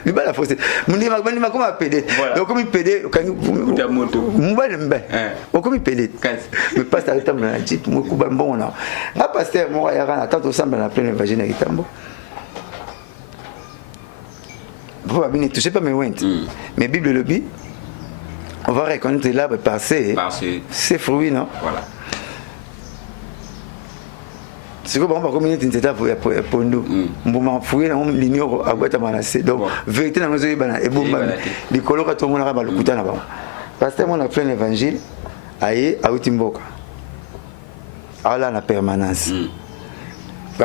ni bala forcer mundi ma comme PD donc comme PD kangi moto mbale mbe comme PD mais pas ça temps na jeep mo kuba mbongo na nga pasteur mo ya kana tanto samba na plein évangile kitambo. Vous ne touchez pas mes went. Mais Bible le dit, on va reconnaître l'arbre par ses fruits, non? Voilà. C'est comme on va communiquer une étape pour nous. On va fouiller dans l'ignore à boîte à manasser. Donc, vérité dans nos yeux, et bon, les colons à tout le monde a le couteau là-bas. Parce que on a plein l'évangile, aïe, à Outimboka. À la permanence.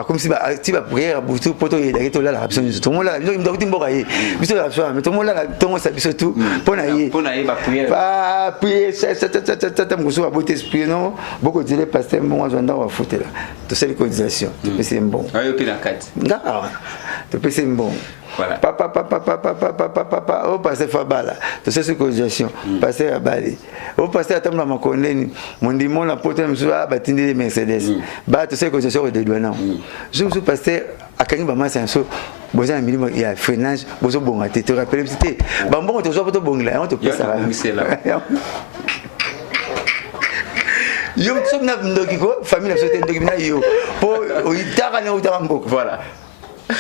Comme si tu vas prier pour tout pour toi il y a tout là la option tout le monde là il doit timboka yi biso la option mais tout le monde là tout ça biso tout pour na yi ba prier ba prier ça muso ba bote esprit non beaucoup de pasteur bon azanda wa foutre là tout c'est les cotisations c'est bon ayo pina kati ngara tout c'est bon voilà papa oh pasteur Fabala tout c'est cotisation pasteur Abali oh pasteur atamna makondeni mondimo na pote muso ba tindi Mercedes ba tout c'est cotisation de douane je me suis passé à Kangba Massanso, besoin de il y a freinage, besoin de bon à te rappeler c'était bon tu sois pas bon là on te passe ça yo sommes na ndokiko famille na sauté ndokina yo pour itara na utara mboko voilà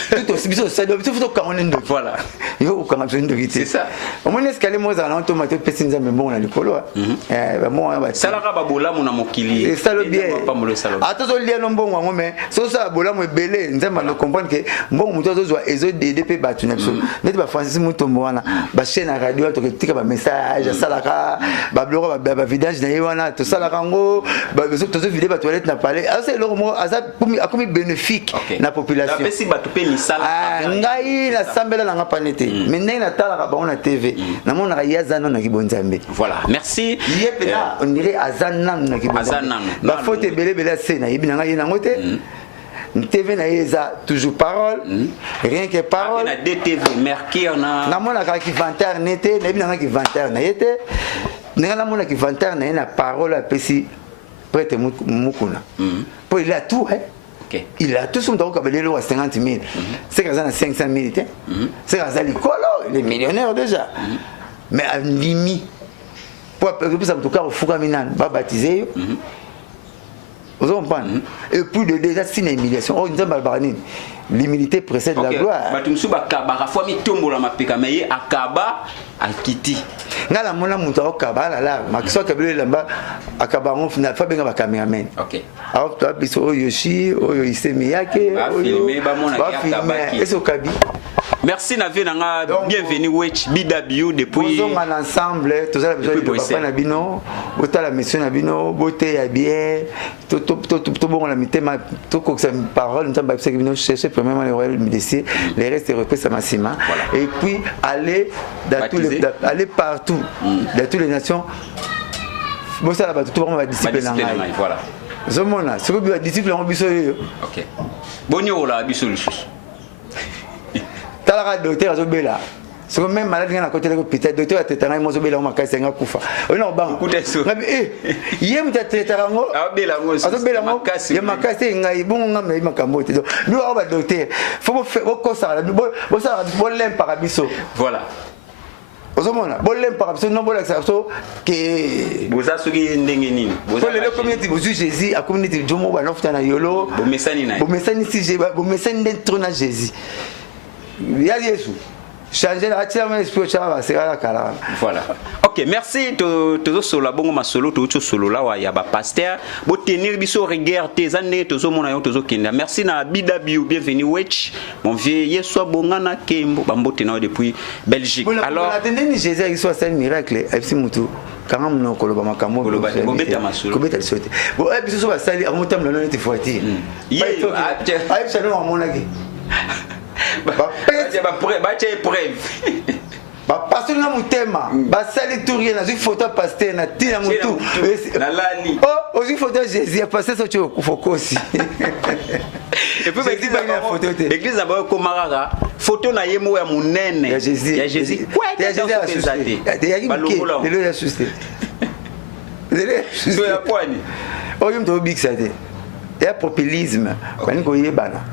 tout aussi biso ça doit tout quand on est ndok voilà yo quand on est ndok c'est ça au moins escalier moi za na tomate pesi nzambe bon na likolo ba mo ba sala ka ba bolamu na mokili et ça le bien attention lien no mbongo ngo mais so ça bolamu ebele nzambe no comprendre que mbongo muto zo ezo DDP ba tuna biso net ba Francis Mutombo wana ba chaîne radio to tika ba message sala ka ba blog ba vidéo na yona to sala kango ba to zo vidéo ba toilette na parler c'est le mot asa comme bénéfique na population ngai na sambela na ngapanete mais ndenge na tala ka ba na TV na mona ya zana na kibonzambe voilà merci yepena on dirait azana na kibonzambe ba faute belebele sena yebina ngai na ngote TV na yeza toujours parole rien que parole na DTV Mercure na mona ka ki vantar nete na yebina ngai ki vantar na yete na mona ki vantar na na parole apesi prêtre mukuna pour il a tout hein. Okay. Il a tout son donc à 50 000. C'est quand ça 500 000. C'est quand ça l'école il est millionnaire déjà. Mais à Limi, pour ça, en tout cas, au Foukaminan, va baptiser. Vous comprenez? Et puis de déjà, c'est une humiliation. Oh, nous sommes l'humilité précède la gloire. Akiti. Ngala mona muto akaba la makiso kabele lamba akaba on final fa benga ba cameraman. OK. Alors toi biso Yoshi, oyo isemi yake, ba filmer ba mona akaba. Eso kabi. Merci Navé nanga bienvenue Wech BW depuis on est ensemble, tous les besoin de papa na bino, bota la mission na bino, beauté ya bien, tout bon la mitema, tout comme ça parole, nous sommes pas bino chercher premièrement le royaume médecin, les restes repris ça massima et puis aller dans tous les aller partout dans toutes les nations. Bon ça là tout le monde va disciple na ngai. Voilà. Zomona, ce que bi disciple en biso yo. OK. Bonio la biso lusus. Talaka docteur azobela. C'est que même malade na côté de l'hôpital docteur atetana mo zobela ma kasa nga kufa. Ono bang. Kuteso. Yem ta traiter ngo. Abela ngo. Azobela ngo. Ya makasi ngai bongo nga me makambo te. Nous ba docteur. Faut ko ça bo ça bo lem parabiso. Voilà. Ozomona bo lem parabiso non bo la saso que boza soki ndenge nini. Boza le community bozu Jésus a community jomo ba nofta na yolo. Bo mesani na. Bo mesani si je bo mesani dentro na Jésus. Ya Yesu. Changer la tirama esprit c'est la kala. Voilà. OK, merci to solo bongo masolo to solo la wa ya ba pasteur bo tenir biso regard tes années to mona yo to kenda. Merci na BW bienvenue Wech mon vieux Yesu bongana kembo bambote na depuis Belgique. Alors attendez ni Jésus il soit un miracle FC mutu. Quand on a koloba makambo bobeta masolo bobeta sote. Bon biso so ba sali amutam na nete foati. Ye ay chano amonaki. Parce que nous avons un thème, basali tout rien, une photo pasteur, na tina mutu, na lali. Oh, aussi photo Jésus, pasteur ça tu faut aussi. Et puis l'église d'abord Komarara, photo na yemo ya munene. Ya Jésus. Ya Jésus. Ya Jésus a suscité. Ya Jésus. Le a suscité. Sur la poigne. Oh, il me doit big ça. Ya populisme. Bani ko yebana.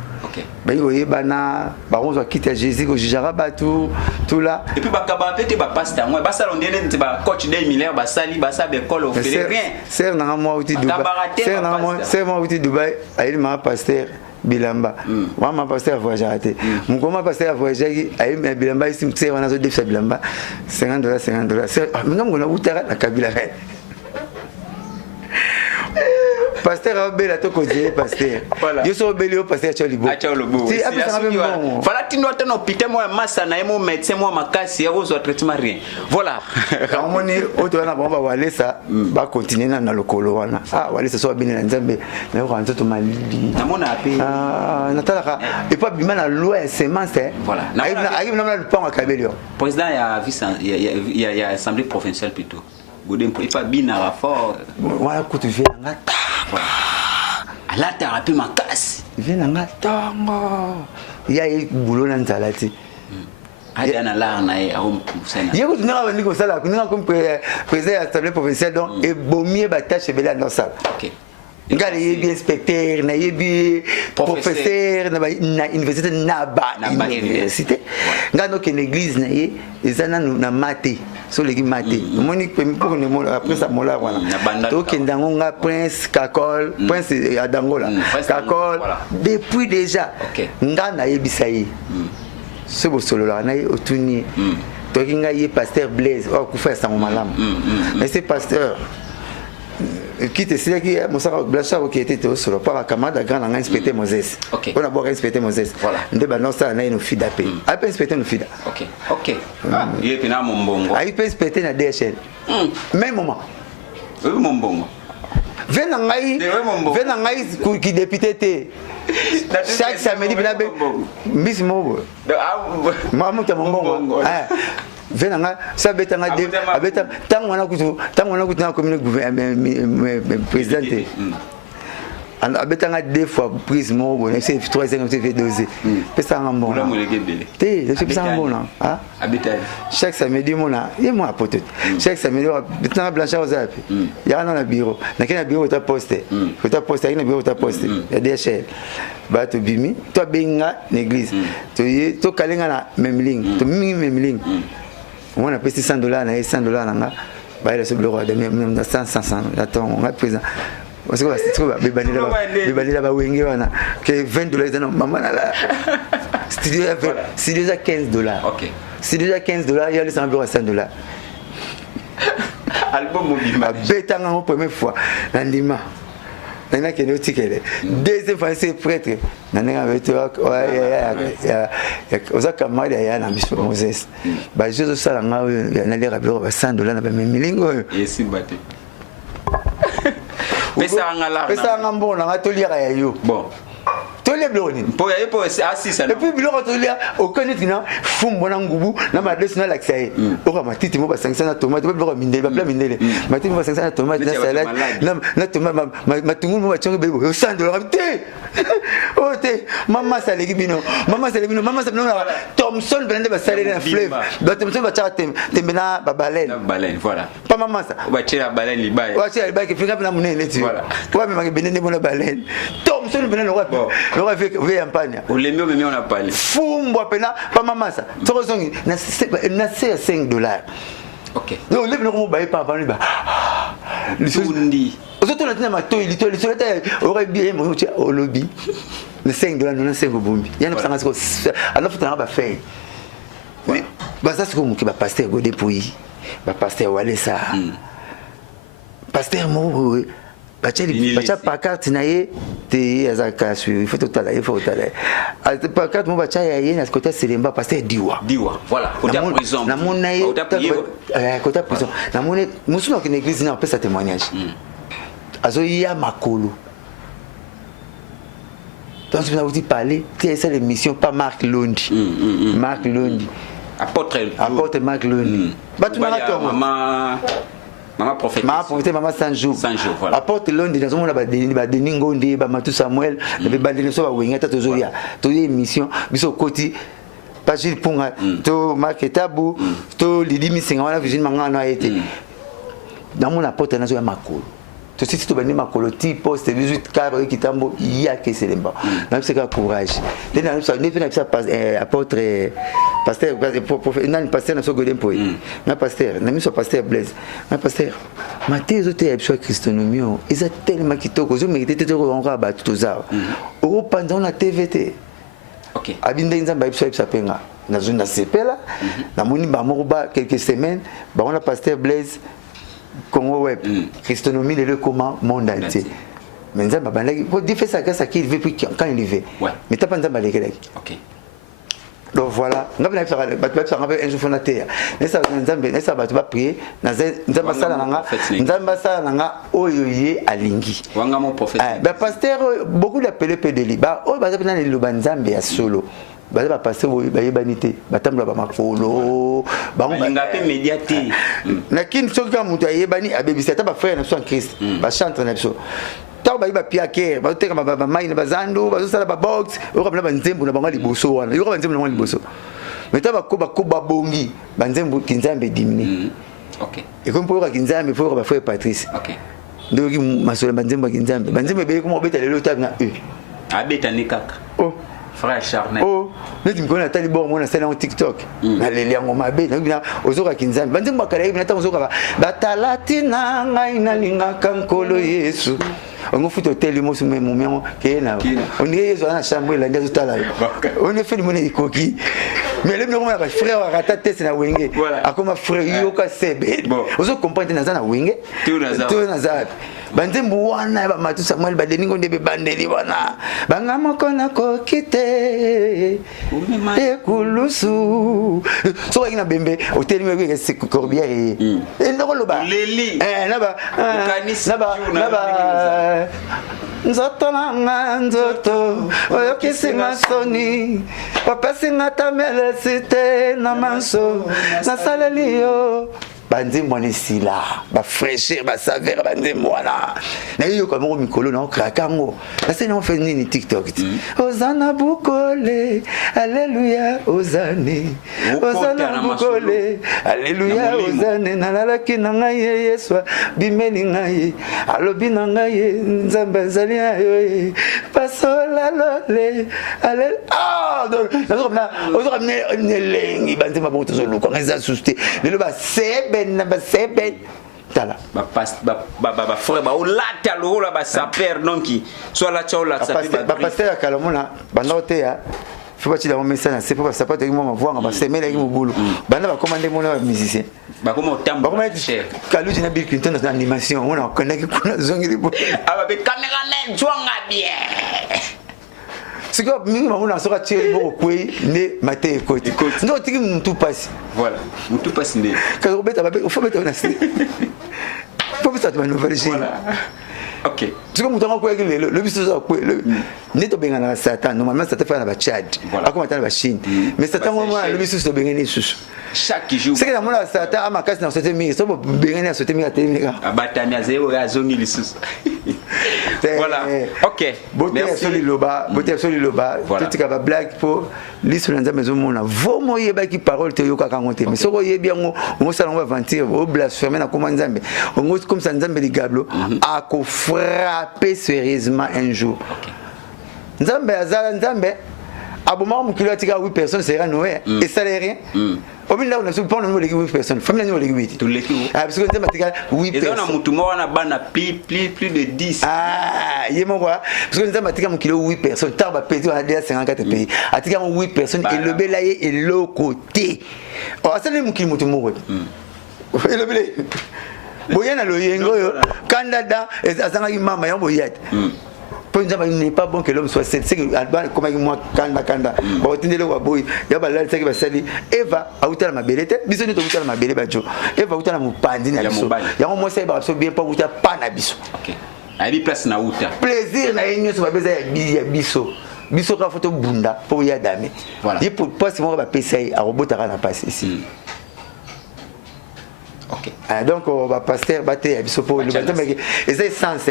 Ben oui, bana, baron soit quitter Jésus au jugera batou, tout là. Et puis bakaba peut-être ba pasteur, moi ba salon de ba coach des milliards, ba sali, ba sa école, on fait rien. C'est na moi outil Dubaï. C'est moi outil Dubaï, aïe ma pasteur Bilamba. Moi ma pasteur voyage raté. Mon comment pasteur voyage aïe mais Bilamba ici c'est on a zo défi Bilamba. $50. C'est mais on a outara na Kabila. Pasteur Abela to kodie pasteur. Yo so belio pasteur Cholibo. Si abisa bon. Voilà tino tano pité moi massa na mo médecin moi makasi ya ozo traitement rien. Voilà. Ramoni oto na bomba wale ça ba continuer na lokolo wana. Ah wale ça so bini na Nzambe na ko anto to malidi. Na mona ape. Ah natalaka et pas bima na loi semence. Voilà. Aïe na le pont à Kabelio. Président il y a assemblée provinciale plutôt. Godem pour pas bina fort. Voilà kutu vient ngata. La thérapie ma casse. Viens na tongo. Il y a eu boulot dans Zalati. Adana la na e au Sena. Il y a eu na ni ko sala, ni comme président de l'Assemblée provinciale donc et bomier batache bela dans ça. OK. Ngale yebi inspecteur, na yebi professeur na université na université. Ngano que l'église na ye ezana na maté. So les maté. Moni pour ne après ça mola wana. To kendango nga prince Kakol, prince Adangola. Kakol depuis déjà. Ngana yebisa ye. Ce beau solo là na otuni. To kinga ye pasteur Blaise o ku faire ça malam. Mais c'est pasteur qui te sait qui Moussa Blachar qui était au solo par camarade grand inspecteur Moses. On a beau inspecteur Moses. Voilà. Nde ba non ça na une fida pe. A peut inspecteur une fida. OK. Ah, il est pena mon bongo. A peut inspecter na DHL. Même moment. Oui mon bongo. Venant ngai qui député té. Chaque samedi bina be Miss Mobo. Maman ta mon bongo. Venanga sabetanga de abeta tango na kutu na commune gouvernement présidente abetanga 2 fois prise moko c'est 3e c'est dosé pesa ngambon Oula moleke belé. te je suis pesa ngambon hein Abetali. chaque samedi mona et moi pote chaque samedi betanga blanchard aux apps ya na bureau na kena bureau ta poste na bureau ta poste ya DHL ba to bimi to benga l'église to kalenga na memling to memling on a payé $100 na $100 nanga ba ile so bureau de même 100 attends on a présent parce que c'est trop bebanila ba wenge wana que $20 non maman là studio c'est déjà $15. OK. C'est déjà $15, il y a les environ à $100. Album mobile. Bétanga la première fois, Nandima. Nana qui est tikele. Deuxième fois c'est prêtre. Nana avec toi, oza kamali ya na biso Moses. Ba Jésus sala nga na lera blo $100 na ba milingo. Yesi bate. Pesa ngala. Pesa ngambona ngatolira ya yo. Bon. Tous les blondes. Pour y aller pour assis ça. Et puis biloko tolia aucun etina fumbo na ngubu na madesi na laxaye. Ora matiti mo ba 500 na tomate biloko mindele ba pla mindele. Matiti mo ba 500 na tomate na salade. Na tomate matungu mo ba chongo bebo $100 te. Oh te mama salegi bino. Mama salegi na Thomson blende ba salade na fleuve. Ba Thomson ba cha tembe na ba baleine. Na baleine voilà. Pas mama ça. Ba tira baleine libaye. Wa tira libaye ke finga na munene tu. Voilà. Wa me ma benene mo na baleine. Thomson blende no wapi. On va faire campagne. Au lemio mais on a parlé. Fumbo pena pas maman ça. Torozongi na c'est $5. OK. Donc le no ba pas ba ba. Lundi. Ozoto na tina matoi lito aurait bien mon au lobby. Le $5 non c'est bombi. Yana sanga ko alors faut tanga ba faire. Oui. Ba ça c'est comme qui ba pasteur Godé Pouyi. Ba pasteur Walesa. Pasteur mo bacha pancarte na ye te azaka sur il faut total pa carte mo bacha ya ye na côté Selemba pasteur Diwa voilà côté prison na mona ye côté prison na mona musuna ki église na pesa témoignage azo ya makolo donc je vous dis parler c'est l'émission pas Marc Londi Marc Londi apôtre Marc Londi batu na to Maman prophète. Maman 100 jours. 100 jours, voilà. Apporte l'onde dans mon Deningo, Bamatou Samuel, le Bandeleso, Wingata, Tozoria, toute émission, Biso Koti, Pagil Punga, To Marketabou, To Lidi Missing, on a vu une mangana a été. Dans mon apporte, dans un macolo. Tout si tu veux macolo, ti poste, 18 carreaux qui tambo, il y a que c'est les bas. Même c'est qu'un courage. Apporte. Pasteur, non, pasteur, n'a pas de poids. Ma pasteur, n'a mis son pasteur Blaise. Ma pasteur, ma thèse était absolument christonomie. Ils ont tellement quitté que je méritais de rendre à tout ça. Au pendant la TVT. OK. Abinda inzamba ibso ibsapenga. Na zone na sepela. Na moni ba moruba quelques semaines. Ba on a pasteur Blaise Congo Web. Christonomie le comment monde entier. Mais nzamba bandaki pour dire ça grâce à qui il veut puis quand il veut. Mais t'as pas nzamba lekelaki. OK. Donc voilà, on va faire un jour fondateur. Ça va prier. Oyoye alingi. Pasteur, beaucoup d'appelés pédéli. Oh, bah, le à solo. Bah, pasteur, bah, banité. Bah, tambour, bah, makolo. Bah, on va médiaté. Nakin, ce que vous avez bani, à bébé, c'est un frère, en Christ. Bah, chante en absolu. Tant ba piaker ba teka ba maina bazando ba sala ba box o ka ba nzembo na ba ngali boso wana yo ka nzembo na ngali boso meta ba ko ba bongi ba nzembo kinzambe dimini OK e ko mpo ka kinzambe fo ka ba frère Patrice OK ndoki masola ba nzembo kinzambe ba nzembo be ko mo beta lelo tab na abeta ni kaka oh frère charnel oh neti mkona tali bo mona sala on TikTok na leli yango mabe na bina ozoka kinzambe ba nzembo kala bina ta ozoka ba talatina ngai na linga kankolo Yesu on fout hôtel mo su même moment que na on est dans la chambre là dans tout là on est fait le monnaie coquille mais le moment ba frère wa rata test na wenge akoma frère yo ka sebe ozo comprendre na za na wenge to na za banzembu wana ba matu Samuel ba deningo ndebe bandeli wana bangama kona ko kite e kulusu so ina bembe hôtel mo ke se corbière e ndoko loba leli naba nzoto nanga nzoto oyokisinga soni opesinga tamelesi te na manso nasaleli yo banzembo wana esila bafraîcheur basaveur banzembo wana nayoka moko mikolo naokraka yango nase naofe nini tiktok ti ozana bukole alleluya ozane ozana bukole alleluya ozane nalalaki na ngai ye yesu bimeli ngai alobi na ngai ye nzambe azali ayo pasola lole ozokamina nelengi banzembo bongo tozoluka ngai eza susu te lelo baseben na baseben tala bafrère baolata lokola basaper donki so alati olata bapaster ya kala mona banda oteya fo batila ngo mesa na se po basapato mo mavwanga basemela ki mobulu banda bakomande mona ba musicien bakoma otamba kaluji na Bill Clinton na animation on connaît que kuna zongi libo aba be cameraman twanga bien. C'est que mimi mauna soka tirer boko kwe ne maté côté ndo tiki mtu passe voilà mtu passe ne ka robeta babe faut mettre na si faut mettre ta nouvelle chaîne voilà ok c'est comme mtu ngakwe le biso za kwe ne to benga na Satan normalement Satan fa na ba Tchad akoma ta na ba Chine mais Satan moi le biso to benga ni susu chaque jour c'est que la mona Satan ama kasi na sote mi so benga na sote mi ka temika abatami azeo ya zongi lisusu. Voilà, ok. Merci. Beauté absolue loba. Tout ka ba blague pour liso na nzambe zo mona. Vomo yeba ki parole te yoka ka ngote. Mais soko yebi yango ngo sala ngo aventure, o blasphémer na koma nzambe. Ngo comme ça nzambe ligablo a ko frapper sérieusement un jour. Nzambe azala nzambe aboma mukilo atika 8 personnes sera Noé et ça n'est rien. Au milieu on a sous prendre 8 personnes. Famille nous les 8. Tous les coups. Ah parce que nzambe atika 8 personnes. Et on a mutumo wana bana plus de 10. Ah, yemo quoi parce que nzambe atika mukilo 8 personnes. Taba petit on a déjà 54 pays. Atika 8 personnes et le belaye et le côté. Oh, ça n'est mukilo mutumo. Et le belaye. Boyana lo yengo yo Canada azanga mama yango boyate. Il n'est pas bon que l'homme soit seul. C'est que comme moi kanda ba otindele wa boy ya ba lali saki ba sali Eva autala mabelete biso ni to utala mabele bajo Eva utala mupandi na biso yango mo sai ba so bien pas uta pa na biso. OK. Abi place na uta. Plaisir na yenyo so ba beza ya biso. Biso ka photo bunda pour ya dame. Voilà. Et pour pas si moi ba pesa a robota kana passe ici. OK. Donc on va passer battre biso pour le bateau mais c'est essence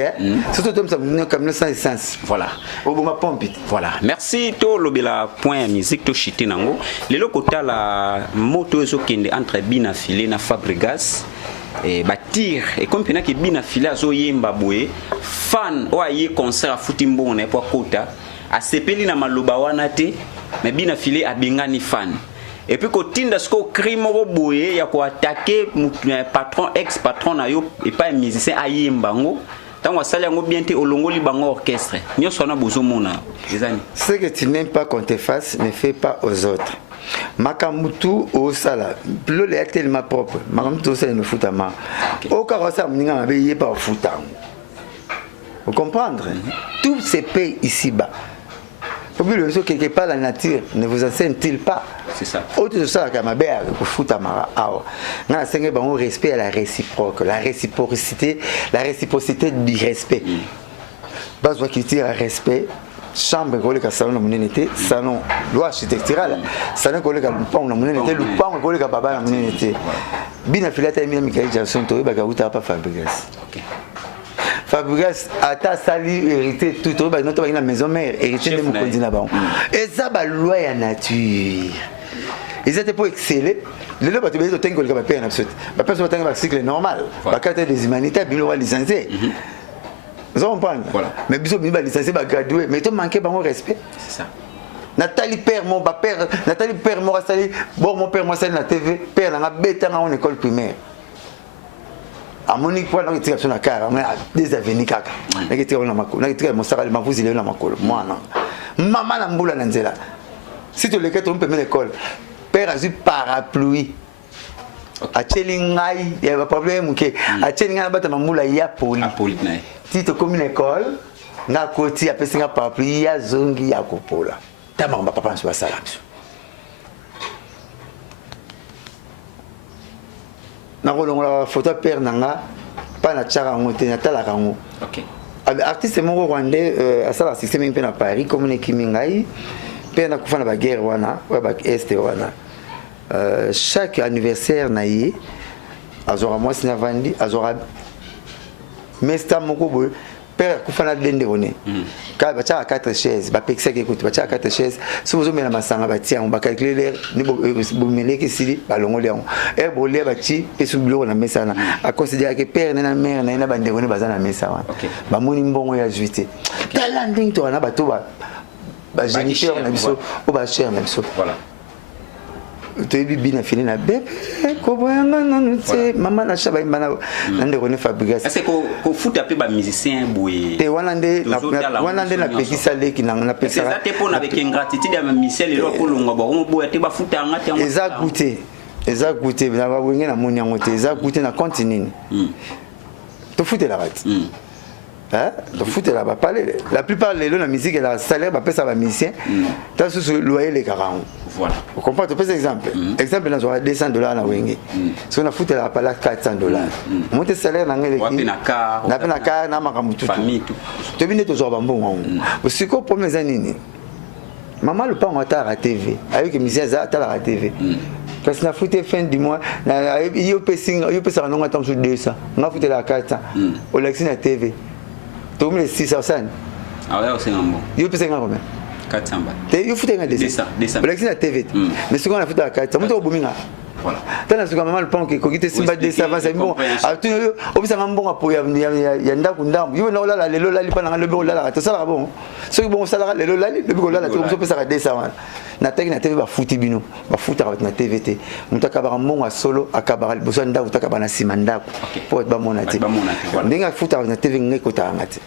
surtout comme ça comme sans essence. Voilà. Au bon ma pompe. Voilà. Merci to lobela point musique to chité nango. Lelo kota la moto ezo kende entre Bina Filé na Fabregas et batir et comme pena ki Bina Filé azo yemba boye fan o aye concert a Futimbo na po kota a sepeli na maloba wana te mais Bina Filé a bengani fan. Et puis quand tinda sko crime boye ya ko attaquer patron ex patron na yo et pas un musicien ayembango tant wa sala ngo bien te olongoli bango orchestre nyo sona bozomona ezani ce que tu n'aimes pas qu'on te fasse ne fais pas aux autres makamutu au sala le est tellement propre makamutu ça ne fout ma au carrosse mninga mabe yé pas fouta vous comprendre tout se paye ici bas. Quelque part la nature ne vous enseigne-t-il pas? C'est ça. Autre de ça, comme ma pour foutre ma on a enseigné bon respect à la réciproque, la réciprocité du respect. Base voix qui tire à respect. Chambre collègue à salon mon unité, salon loi architecturale, salon collègue à Lupon mon unité, Lupon collègue à Baba mon unité. Bien affilié à Michael Jackson, tu vas pas pas Fabregas. OK. Fabregas a ta sali hérité tout au bas notre la maison mère hérité de mon continent bon et ça ba loi ya nature ils étaient pour exceller le là tu veux tenir quelque part en absolu ba personne tenir un cycle normal ba carte des humanités bien le licencié vous comprenez mais biso bien licencié ba gradué mais tu manquais pas mon respect c'est ça Nathalie père mon père Nathalie père moi sali bon mon père moi sali na TV père na beta en école primaire à mon époque, on était sur la carte, on a des avenirs kaka. On était sur la makolo, on était sur mon saral, ma vous il est la makolo. Moi non. Maman la mboula nanzela. Si tu le quêtes, on peut mettre l'école. Père a eu parapluie. A Chelingai, il y a un problème que a Chelingai bata mamboula ya poli. Si tu comme une école, na koti a pesi nga parapluie ya zongi ya kopola. Ta maman papa sur la salle. Na la photo père nanga pas na tchara ngote na tala kango. OK. Artiste mo rwandais à ça la système pe na Paris comme ne kimingai pe na kufana ba guerre wana wa ba est wana. Chaque anniversaire na yi azora moi sina vandi azora mesta moko boy père kufana dende one ka ba cha 4 chaises ba pekisa ke kutu ba cha 4 chaises so bozo mena masanga ba tia on ba calculer ni bo meleki sili ba longole on e bo le ba ti pe su bureau na mesa na a considérer que père na mère na ba ndeko ne bazana mesa wa ba moni mbongo ya juité tala nding to na ba to ba géniteur na biso o ba cher na biso voilà toyebi bina fini na bebe koboyanga nanu te mama na shaba imbana nande kone fabrication est-ce que ko futa pe ba musicien boye te wana nde na pekisa leki na pekisa c'est ça te pona avec ingratitude ya musicien le ko longa ba on boye te ba futa ngati yango eza goûté na ba wenge na moni yango te eza goûté na continue to futa la rat de foutre là-bas parler la plupart les la musique et la salaire bah ça va musicien t'as sous loyer les 40 voilà vous comprenez tu fais exemple exemple là sur $200 na wenge si on a foutu là pas $400 monter salaire na ngeli na car na makamutu famille tout tu viens toujours bambon aussi ko premier année maman le pas on à la TV avec musicien ça à la TV parce que na foutu fin du mois na yo pessing yo pesa non attend sur 200 on a foutu la 400 au lexi na TV tu me 600 ah ouais c'est un bon yo pesa combien 400 ba te yo foutu nga 200 lexi na TV mais ce qu'on a foutu la 400 monte au bominga voilà tana suka maman le pan que kokite simba 200 va c'est bon a tu obisa ngambonga po ya ndaku ndambu yo na la lelo lali pa na lelo la to sala bon ce que bon sala lelo lali le biko la to so pesa 200 na teki na TV ba futi bino ba futa na TVT mutaka ba mbonga solo akabara boso ndaku takaba na sima ndaku po ba mona te ndinga futa na TV ngeko ta ngati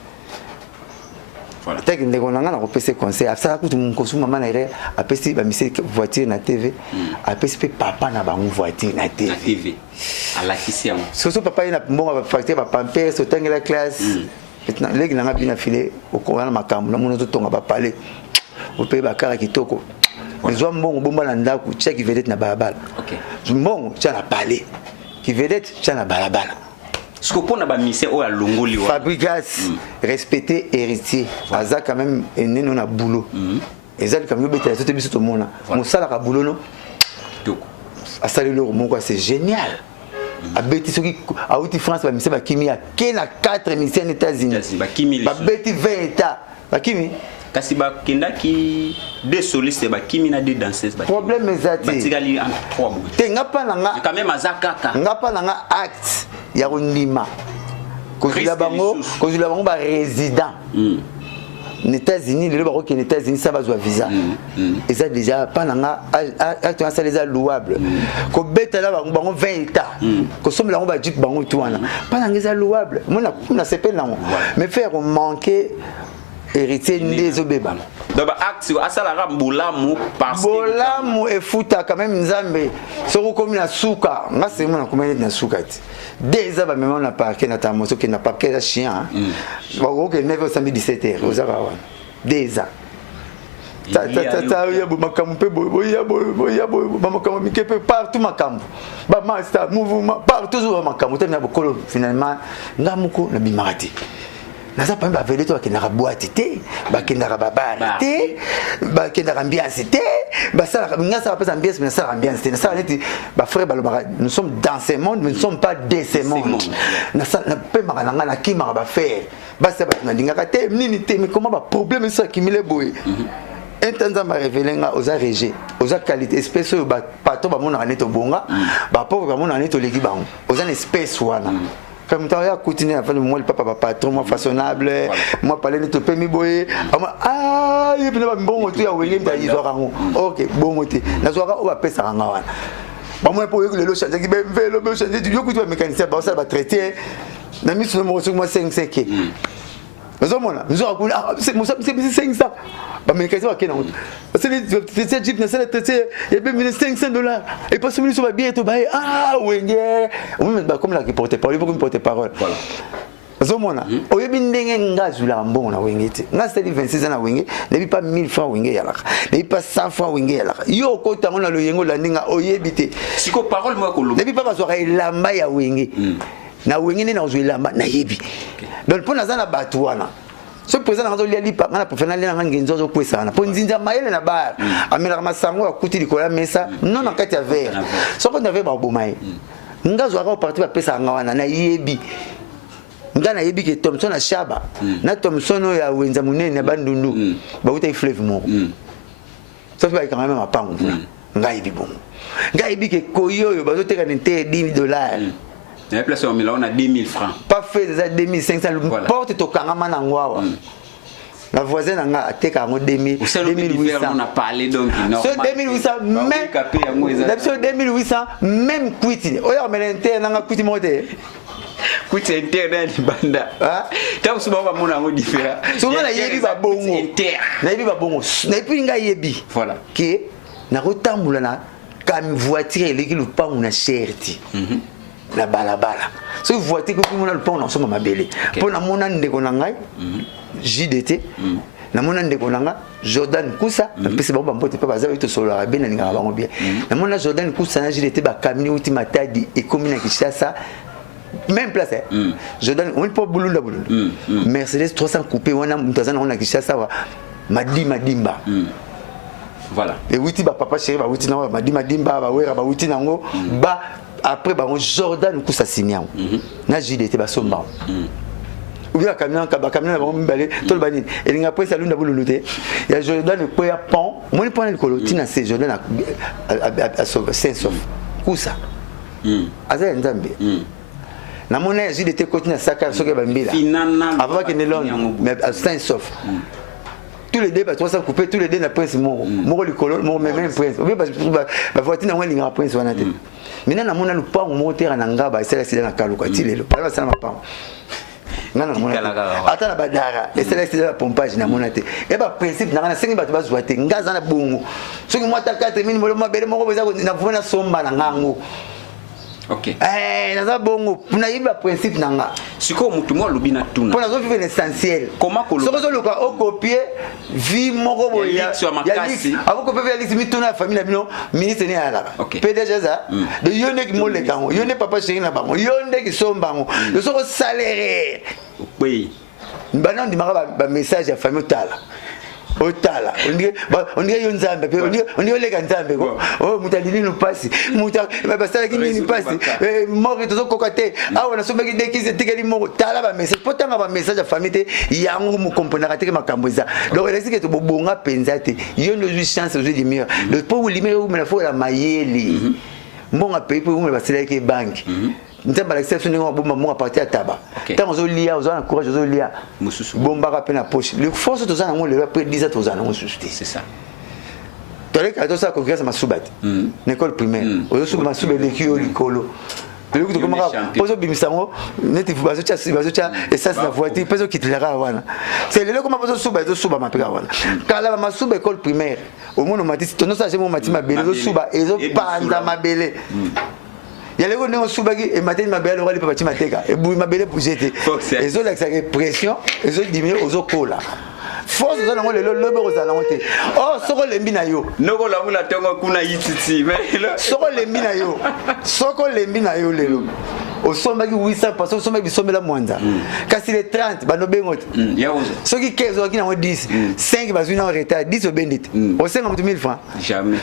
voilà teki ndeko nanga na ko pese conseil afsa ku tu mkosu mama na ire apesi ba mise voiture na TV apesi pe papa na ba voiture na TV à la kisiam so papa ina mbonga ba facture ba pampers so tangela classe maintenant legi nanga bina filé o ko na makambo na mono to tonga ba parler o pe ba kara kitoko les hommes bon bomba na ndaku tia ki vedette na balabala OK mbongo tia na parler ki vedette tia na balabala ce que pour na ba mise o ya longoli wa Fabregas respecter héritier aza quand même ene no na boulot ezali comme yo beta to biso to mona mosala ka boulot no toko asali lo moko c'est génial abeti soki auti France ba mise ba kimi ya kena 4 émissions aux États-Unis ba kimi ba beti 20 états ba kimi kasi ba kenda ki deux solistes ba kimi na deux danseuses ba problème ezati batikali en 3 bouts te ngapa nanga quand même azakaka ngapa nanga acte ya kondima kozula bango ba résident aux États-Unis les baro qui aux États-Unis ça va jouer visa et ça déjà pas nanga acte ça les louable ko beta la bango 20 états ko somme la ba jip bango tout wana pas nanga louable moi na sepel nango mais faire manquer héritier des obébas donc acte asala mbulamu parce que bolamu et futa quand même nzambe soko komi na suka nga c'est moi na komi na suka ti déjà ba même on a parqué na tamoso qui n'a pas quel chien ba ko que 9h samedi 17h ozaka wa déjà ta ya bo makambo pe bo makambo mikepe partout makambo ba master mouvement partout toujours makambo te na bokolo finalement ngamuko na bimarati naza pa ba vele to akenda ka boîte te ba kenda ka babala te ba kenda ka ambiance te ba sala ngasa pa ambiance mais sala ambiance te na sala neti ba frère balobaka nous sommes dans ce monde mais nous ne sommes pas de ce monde na sala pe makana ngana ki maka ba faire ba sa ba na ndingaka te nini te mais comment ba problème ça qui mile boy entendre ma révéler nga aux arrêtés aux qualité espèce ba pato ba mona neto bonga ba pauvre ba mona neto leki bango aux an espèce wana comme tu as continué à faire moi le papa patron moi façonnable moi parler de topé mi boy ah il peut pas bon tu as wengé d'ailleurs rango OK bon moté na soka on va pesa ranga wana ba moi pour le changer qui ben vélo be changer tu yoku tu mécanicien ba ça va traiter na mi sur moi 5 ke nous mona nous a c'est 500 ba mécanicien va kena c'est jeep na c'est traiter il y a bien $500 et pas celui sur va bien to ba ah wengé on même comme la qui porte parole pour porter parole voilà zomona oyebi ndenge ngazula mbongo na wenge te ngaseli 26 ans na wenge nebi pas 1000 francs wenge yalaka nebi pas 100 francs wenge yalaka yo ko tango na loyengo la ndinga oyebi te siko parole moi ko lo nebi pas bazwa elamba ya wenge na wenge ne na ozwa elamba na yebi donc pour nazana batu wana ce président na zolia lipa ngana professionnel na ngenzo zo kwesana po nzinza mayele na bar amela masango akuti likola mesa non na kati ya verre soko na verre ba bomaye ngazo aka parti ba pesa ngawana na yebi ngana yebi ke Thomson na Shaba na Thomson ya wenza munene bandundu ba uta fleuve moko sauf ba quand même mapango ngai bibongo ngai bi ke koyoyo ba zoteka nte $10 la place au Milan on a 10 000 francs pas fait déjà 2500 porte to kangama na ngwawa la voisine a attaqué en 2800. On a parlé donc sur 2800 même sur 2800 même quitting. Oh ya melente na quitting moté. Quitting interne ni banda. Ah, tabu suba ba mona ngo différent. Souvent na yebi ba bongo. Na yebi ba bongo. Na yebi nga yebi. Voilà. Qui na rotambula na kam voiture eleki lupangu na cherti. La balabala. So voiture ko mona lupangu na soma mabele. Pona mona ndeko na ngai. JDT na mona ndeko nanga Jordan Kusa na pese ba mbote pe baza ito solo la bena ninga bango bien na mona Jordan Kusa na JDT ba kamini uti matadi e komina Kinshasa même place Jordan on peut bulunda Mercedes 300 coupé wana mutazana on na Kinshasa wa madimba voilà et uti ba papa chéri ba uti na madimba ba wera ba uti nango ba après ba Jordan Kusa signant na JDT ba somba ou bien camion ba bango mbale tol bani elinga pesa lunda bululuté ya Jordan ko ya pont moni pont le colotina c'est Jordan à Saint-Sauf kusa aza nzambe na mona ji de kotina saka soke ba mbila avant que ne lon mais à Saint-Sauf tous les deux ba 300 coupé tous les deux na prince moko le colo mo même prince ou bien ba voiture na ngwa linga prince wana te mina na mona le pont moteur na ngaba c'est na kaluka tilelo para sana pont nana mona ata na badara et la pompage na mona te e ba principe na sengi bato bazwa te ngaza na bongo soki mwata 4000 molo mabele moko beza na vona somba na ngango OK naza bongo puna yiba principe nanga siko mutu mo lubina tuna pona zo vivre l'essentiel comment ko soko zo luka o copier vie moko boya ya lix ako copier ya lix mituna famille bino ministre ni ala PDG za de yone ki mole kango yone papa chéri na bango yone ki sombango yo soko salaire oui bana ndimaka ba message ya famille tala otala on dirait yon nzambe pe on dirait le nzambe ko oh mutalini no pasi muta basala ki ni pasi mori tozo kokate awa na somba ki dekize tikeli moko tala ba message potanga ba message ya famille te yango mu comprendre te makambo za donc elle dit que to bonga penza te yon no chance de lumière le pour lumière ou me la faut la mayeli mbonga pe pour me basala ki banque nzamba la exception ngo bomba mo partir à taba tant ozo lia ozo na courage ozo lia mususu bomba ka pe na poche le force tozana ngo le après 10 ans tozana ngo susté c'est ça tole ka to ça congrès ma subati l'école primaire ozo suba masube le kio likolo le ko to komaka ozo bimisango neti bazo cha essence na voiture peso kitlera wana c'est le ko ma ozo suba mapeka wana kala ma suba école primaire au monde matisi tono sa jemo matima bele ozo suba ezo panda mabele yale ko nengo subaki e mateni mabele wali papa timateka e bui mabele bujete ezo la pression ezo diminuer ozo kola force za nango lelo lobe ko za nango te oh soko lembi na yo noko la mula tongo kuna yititi mais soko lembi na yo lelo osombaki 800 parce que osombaki bisombela mwanza kasi les 30 banobengo te soki 15 okina ngo 10 5 bazuna en retard 10 obendite o 50 000 francs jamais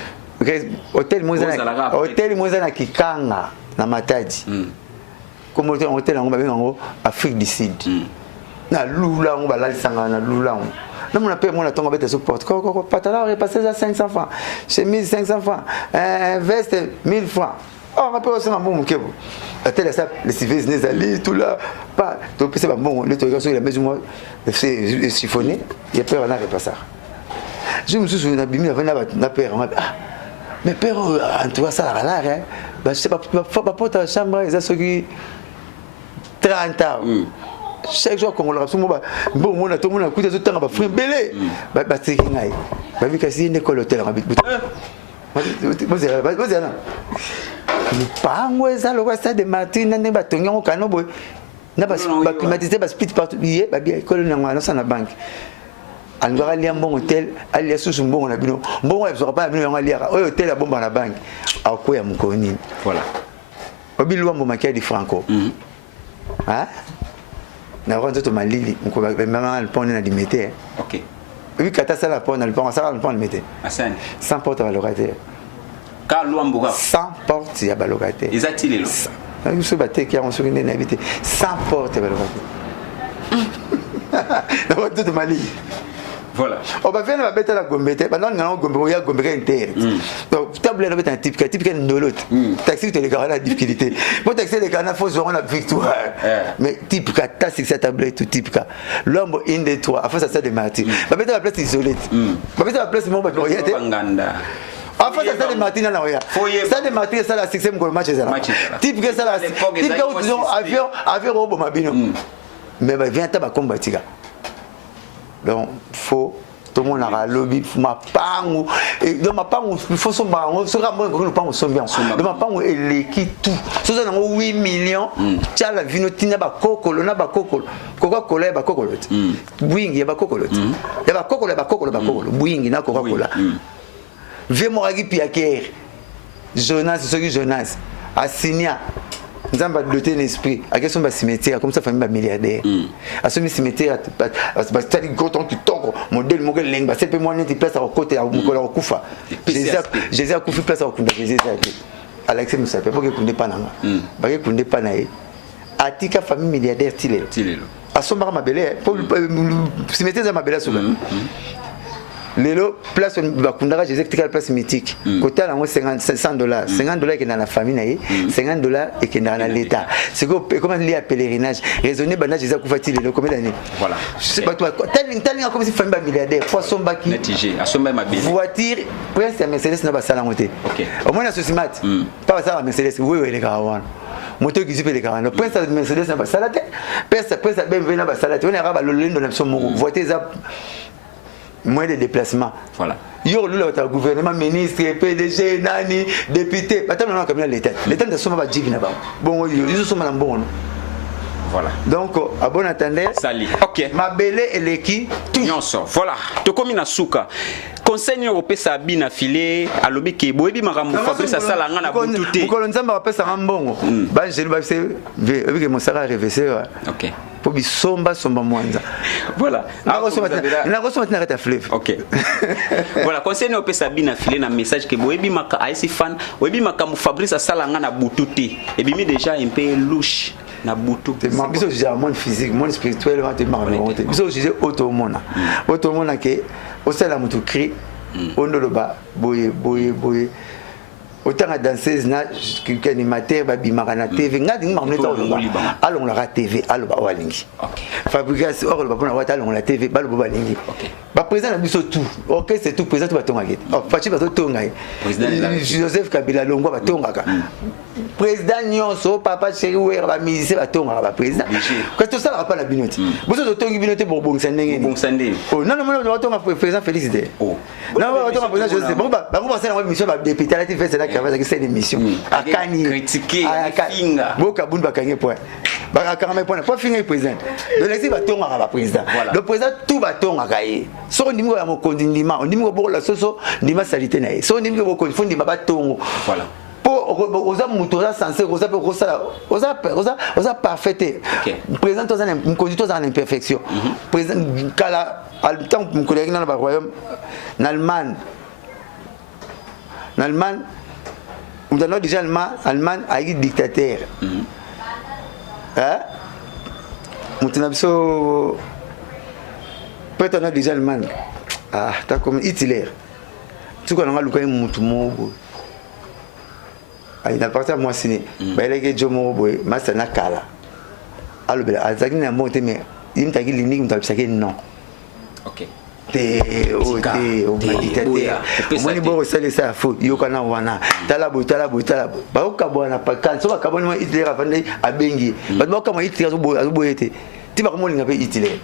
hôtel moza na Kikanga na Matadi comme hôtel ngo babenga ngo Afrique du Sud na lula ngo balalisanga na lula ngo na mona pe mona tonga bete support ko patala repasser à 500 francs chemise 500 francs veste 1000 francs oh on peut aussi mambo mukebo hôtel ça les civils les ali tout là pas to pese ba bon le to sur la maison moi c'est chiffonné il y a peur on a repasser je me souviens na bimi avant na père mais père en tout cas ça là hein bah je sais pas porte la chambre ils a ceux qui 30 ans chaque jour qu'on leur bon on a tout le monde écoute tout temps ba frère belé ba c'est qui ngai ba vi kasi une école hôtel habite vous là ni pango ça le ça de Martin na ba tonga kano boy na ba climatiser ba split partout bien ba bien école na ça na banque angara lia mbongo hotel alia susu mbongo na bino mbongo ya pas bino yango alia oyo hotel ya bomba na banque akoya mukoni voilà obilwa mboma kia di franco hein na ronzo to malili mko ba mama le pont na dimete OK oui kata ça la pont na le pont ça le pont dimete asani sans porte à locataire ka luambuga sans porte ya ba locataire ezatile lo biso bateki yango soki ndeni habite sans porte balobaki na bato de Mali. Voilà. On va faire la bête à la gombette. Maintenant, on a gombé, il y a gombé inter. Donc, table la bête un type qui est de l'autre. Taxi, tu es les gars, la difficulté. Pour taxer les gars, il faut jouer la victoire. Mais type ka, t'as c'est cette tablette, tout type ka. L'homme, une des trois, à force à ça de Martin. La bête à la place isolée. La bête à la place, mon bateau, il y a des. En fait, ça de Martin là, ça de Martin, ça la 6e goal match là. Type que ça la. Type que disons avion robot mabino. Mais viens t'as combattre. Donc, faut tout le monde a lobby, ma pangu, et dans ma pangu, il faut son baron, ce sera moi qui nous parle son bien. Dans ma pangu, elle est qui tout. Ce sont 8 millions. Tiens la vinotina ba kokolo, na ba kokolo, Coca-Cola ba kokolo. Boing ya ba kokolo. Ya ba kokolo ba kokolo ba kokolo. Boing na Coca-Cola. Ve moragi piaker. Jonas, ce qui Jonas, Assinia. Nous avons doté l'esprit. À question de cimetière, comme ça, famille milliardaire. À ce cimetière, c'est un gros temps qui tombe. Modèle, modèle, lingue, c'est peu moins de place à côté, à Moukola Koufa. Jésus a coupé place à Koufa. Alexis Moussa, pas que vous ne pas naïe. Pas que vous ne pas naïe. Atika famille milliardaire, Tilé. À son bar, ma belle, pour le cimetière, ma belle, Lelo place bakundaka Jésus qui place mythique côté là $50 $50 qui dans la famille $50 et qui dans l'état c'est comment lié à pèlerinage raisonner bana Jésus ku fatile le combien d'années voilà c'est pas toi tellement comme si famille milliardaire poisson baki netigé à sommet ma belle voiture prince ya Mercedes na ba sala ngote OK au moins la société pas ça la Mercedes oui les caravane moto qui les caravane prince ya Mercedes na ba sala te prince ya BMW na ba sala te on ira ba le lendo na so moko voiture za moins de déplacements. Voilà. Il y a le gouvernement, ministre, PDG, nani, député. Maintenant, on a comme l'État. L'État ne sont pas dit bon, ils sont mal bon. Voilà. Donc, à bon attendeur. Sali. Ok. Ma belle et l'équipe. Nyonso. Voilà. To komi na suka. Conseil européen sabina filé à lobi ke boyebi makambo Fabrice asala nga na bututé. Ko nzamba bapesa ngambongo. Ba jeli ba se ve ke mosaka revese. OK. Pour bisomba somba mwanza. Voilà. Na reçoit na reta fleuve. OK. Voilà, conseil européen sabina filé na message ke boyebi maka AS fan, boyebi makambo Fabrice asala nga na bututé. Et bimi déjà un peu louche. Na butu biso j'ai un monde physique monde spirituel on te marre biso j'ai automona ke osala mutu cri ondoloba boye autant à danseuse na animateur ba bimaka na TV ngadi marmoneta along la TV aloba walingi fabrication or ba pona wata along la TV baloba balingi ba président na biso tout OK c'est tout président ba tonga gete fachi ba tonga Joseph Kabila longwa ba tongaka président nyonso papa chéri wer ba musicien ba tonga ba président que tout ça la pas la binote biso to tongi binote pour bongsa ndenge ni oh non ba tonga président félicité oh non ba tonga président Joseph ba ça na mission ba député la fait c'est avec cette émission akani critiquer finga boka bun bakange point bakakanga point pas finga président donc laisser batonga ba président le président tout batonga kaye so ndimi ya mokondi ndima ndimi ko bola soso ndima salité na ye so ndimi ko bokondi fundi batongo voilà pour oza muto oza censé oza parfait président toza mokondi toza en imperfection président kala al temps mon collègue dans le royaume en Allemagne on a déjà Allemagne a eu dictateur. Hein? On a besoin peut-être on a déjà Allemagne. Ah, t'as comme Hitler. Tu connais le cas Moutumo. Ah, il appartient à moi signé. Bah il est Jomo boy, Masana Kala. Alors ben, Azagni n'a monté mais il m'a dit l'inig m'a dit non. OK. Au dictateur omoni boko salisa fo yokana wana tala bakokabwana pakani so bakaboni mwa Hitler afandi abengi bato bakama Hitler azoboyete ti bakomolinga mpe Hitler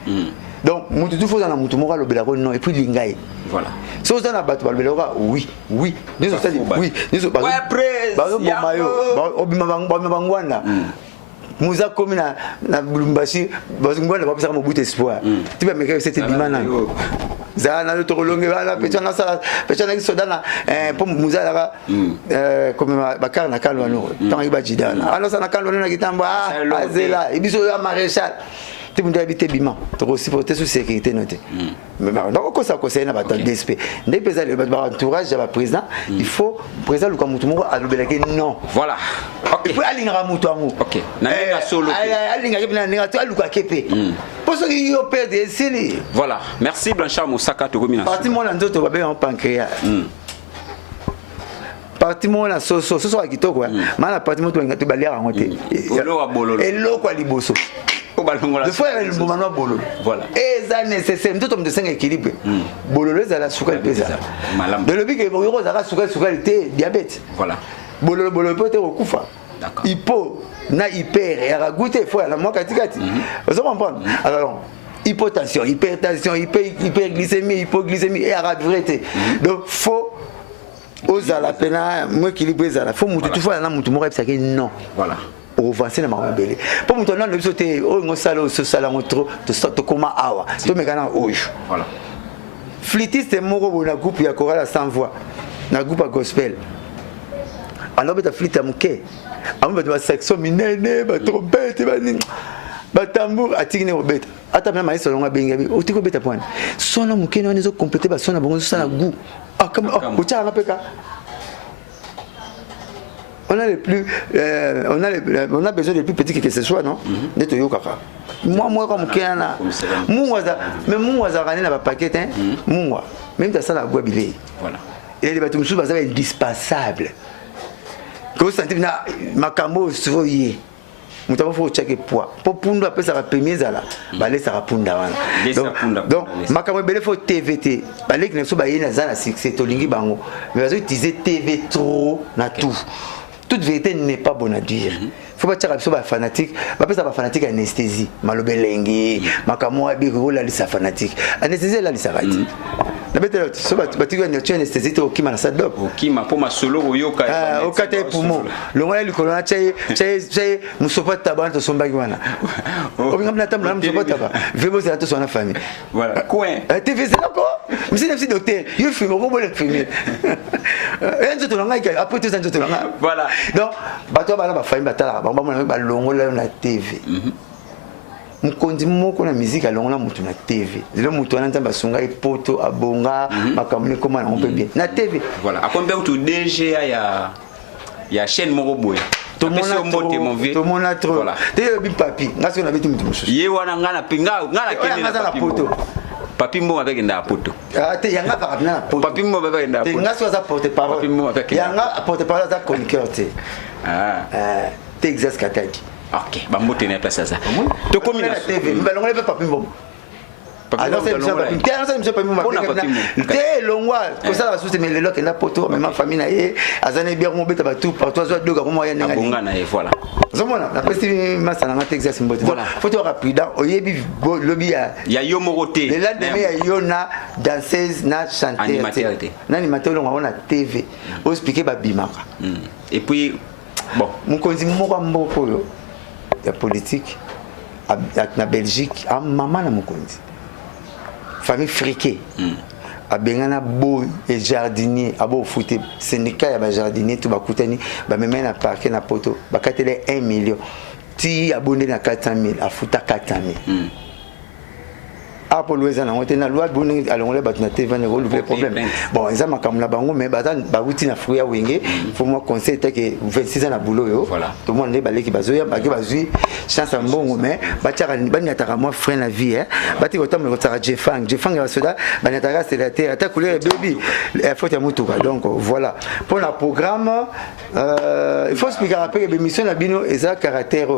donc mutu tu foza na mutu moko alobelako non et puis lingai voilà so oza na bato balobelaka oui nyonso osali oui nyonso bazoboma yo obima bangwanda Mouza comme na Bulumbashi bazungwana bapesa mobutu espoir tiba meka c'était bimana za na to longue bala petana sala petana ki sodana pour Mouza la comme bakar na kalwa no tant iba jidana alors ça na kalwa na kitamba azela ibiso ya maréchal te mundo habite bima to ko supporter sur sécurité noté mais donc ko ça conseiller na bata DSP ndé pesa le entourage ya président il faut président luka mutu moko alobela ke non voilà OK pour alinga mutu ango OK na nga solo alinga ke na nga to aluka kepe pour ce qui yo perdre sili voilà merci Blanchard Moussaka to komina parti mon nzoto ba be en pancréas parti mona soso wa kitoko mana parti moto ngato balia rango te elo kwa liboso o balongola de fois le moment bololo voilà eza nécessaire mtoto de 5 équilibre bololo za la suka pesa de lobi ke bo za ka suka te diabète voilà bololo peut être okufa hypo na hyper ya goûter fois la moi katikati vous comprendre alors hypotension hypertension hyperglycémie hypoglycémie et arrêté donc faut ozala pena mo équilibre ezala faut mutu tu fois na mutu mo repsa ke non voilà au avancer na mabele pour mutu na le sauter o ngo sala so sala ngotro to koma awa to mekana oyo voilà flûtiste moko bona groupe ya chorale sans voix na groupe gospel alors beta flûte amuke amu ba section minene ba trompette ba ni ba tambour atikine obeta ata même maïs longa bengabi otiko beta point sona muke na nizo compléter ba sona bongo sala goût on a les plus on a besoin des plus petits que ce soit non neto yo kaka moi comme kiana muwaza mais muwaza rani na ba paquet hein muwa même dans ça la bois bilé voilà et les bateaux ça va indispensable que ça na makambo soyé mutaba faut checker poids pour punda apesa ka premier zala balé ça punda wana donc makambo belé faut TVT balé qui ne so ba yena zala succès to lingi bango mais vas utiliser TV trop na tout toute vérité n'est pas bonne à dire faut pas tirer so ba fanatique ba pesa ba fanatique anesthésie malobe lengi makambo abi ko la lisa fanatique anesthésie la lisa right na bete so ba tigo ni tu anesthésie to kima na sadop kima pour ma solo oyoka o kate poumon le ngona likolo chay musopata ba to somba wana o binga na tamba musopata ba vebo c'est la to sona famille voilà coin TV c'est d'accord monsieur le docteur il fume ko bo le fumer enzo to nga ka après tout ça to nga voilà donc bato ba ba famille batala ba ba longola na TV mukonzi moko na musique alongola mutu na TV lelo mutu wana nzamba sunga epoto abonga makamune koma na on peut bien na TV voilà a combien tu DGA ya chaîne moko boya to mona trop voilà te bi papi ngaso na beti mutu mususu ye wana ngana pinga ngana kende na poto papi mbo avec nda poto te yanga pa na poto papi mbo avec nda poto te ngaso za porte parole yanga porte parole za chroniqueur te te exerce kataki OK ba mbote na place ça to komi na TV balongole pa papi mbo alors c'est monsieur papi mbo te longwa ko ça la sous mais le loke na poto même ma famille na ye azane bien mo beta ba tout partout zo doga ko mo ya nga bonga na e voilà zomona na pesi masana na Texas mbote faut être rapide oyebi lobby ya yo moroté le lendemain ya yo na danseuse na chanteuse na animateur on a TV o expliquer ba bimaka et puis bon mukonzi moko mboko yo ya politique na Belgique a maman na mukonzi famille friquée a bengana boy et jardinier abo fouté syndicat ya ba jardinier tout ba kutani ba memena na parquet na poto ba katele 1 million ti abonné na 400 000 a futa 400 000 Apple Weza na ngote na loi boni alongole bat na TV na le problème bon ils a makamla bango mais ba wuti na fruit ya wenge faut moi conseil que 26 ans na boulot yo tout le monde ne baleki bazoya ba ke bazui chance mbongo mais ba tchaka ba ni ataka moi frein la vie hein ba ti kotam ko tsaka Jefang ya soda ba ni ataka c'est la terre ata couleur baby il faut ya mutuka donc voilà pour le programme il faut expliquer après que l'émission na bino eza caractère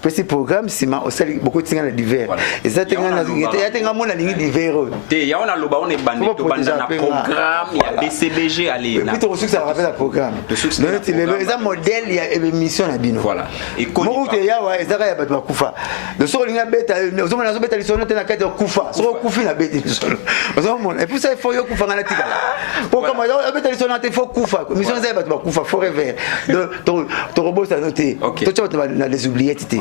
petit programme c'est aussi beaucoup de signes divers eza tenga nga mona lingi divers te ya ona loba on est bandé to banda na programme ya BCBG aller na plutôt ça rappelle le programme donc le eza modèle ya émission na bino voilà et mo te ya wa eza ya bato kufa de so linga beta ozomona zo beta lisono te na kati kufa so kufi na beta lisono ozomona et puis ça il faut yo kufa ngana tika pour comme beta lisono te faut kufa mission za bato kufa faut rêver to robot ça noté to tu vas les oubliettes te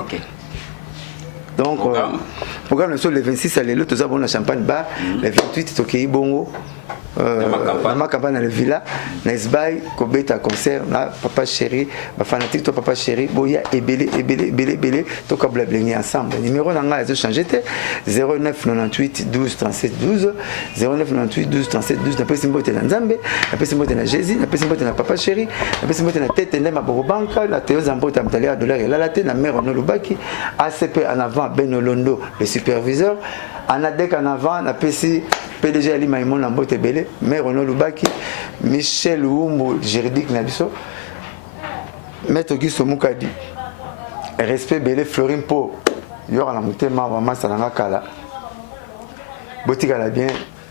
donc programme sur le 26 à l'élo tous avons la champagne bar le 28 tokei bongo na makamba na le villa na esbai kobeta concert na papa chéri ba fanatique to papa chéri boya ebele to kabla blengi ensemble numéro na nga ezo changer te 09 98 12 37 12 09 98 12 37 12 na pesi mbote na nzambe na pesi mbote na Jésus na pesi mbote na papa chéri na pesi mbote na tete ndema bobanka na teo zambote na mtalia dollar ya lalate na mère no lubaki ACP en avant Benolondo le superviseur Anadek en avant na pesi PDG Ali Maïmon na mbote belé mère no lubaki Michel Wumbo juridique na biso Maître Auguste Mukadi respect belé Florine Po yora na mutema mama salanga kala botika la bien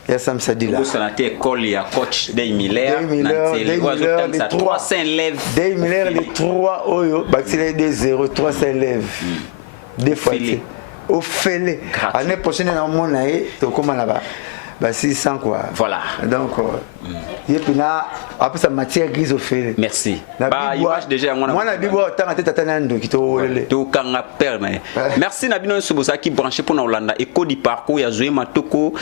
ya Sam Sadila ça a été école ya coach Day Miller 300 élèves Day Miller les 3 oyo baxile des 0 300 élèves des fois au fêlé année prochaine na mona e to koma na ba 600 quoi voilà donc yepina après ça matière grise au fêlé merci ba image déjà moi na bibo tanga tata nando kitolele to kanga perme merci na bino sobosa qui branché pour na Hollanda Éco du parcours ya Zoé Matoko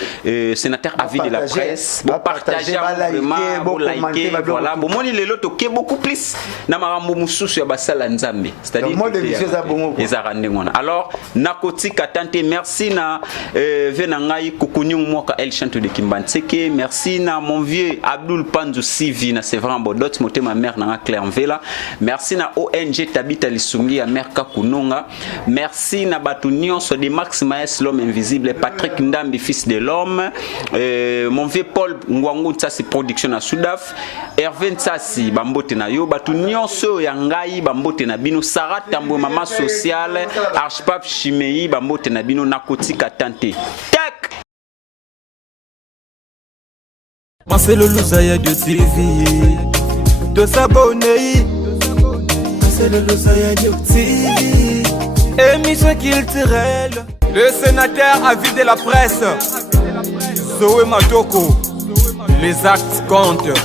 sénateur avis de la presse pour partager vraiment liker voilà bon moni lelo to ke beaucoup plus na marambo mususu ya basala nzambe c'est-à-dire mode émission za bongo ezarande ngona alors nakoti katante merci na venangai kukunyung moka El Chante de Kimbanseke merci na mon vieux Abdul Panzu Sivi na c'est vraiment bodot moté ma mère na Claire Mvela merci na ONG Tabita Lisungi ya mère Kakunonga merci na batu nyonso de Max Maes l'homme invisible Patrick Ndambi fils de l'homme mon vieux Paul Ngwangu Tsasi production na Soudaf Hervé Tsasi bambote na yo batu nyonso ya ngai bambote na bino Sarah Tambo mama sociale Archpap Chimei bambote na bino nakotika tante tak Marcelo Louzaya de TV, de s'abonner. Marcelo Louzaya de TV, émission culturelle. Le sénateur avis de la presse, Zoé Matoko, les actes comptent.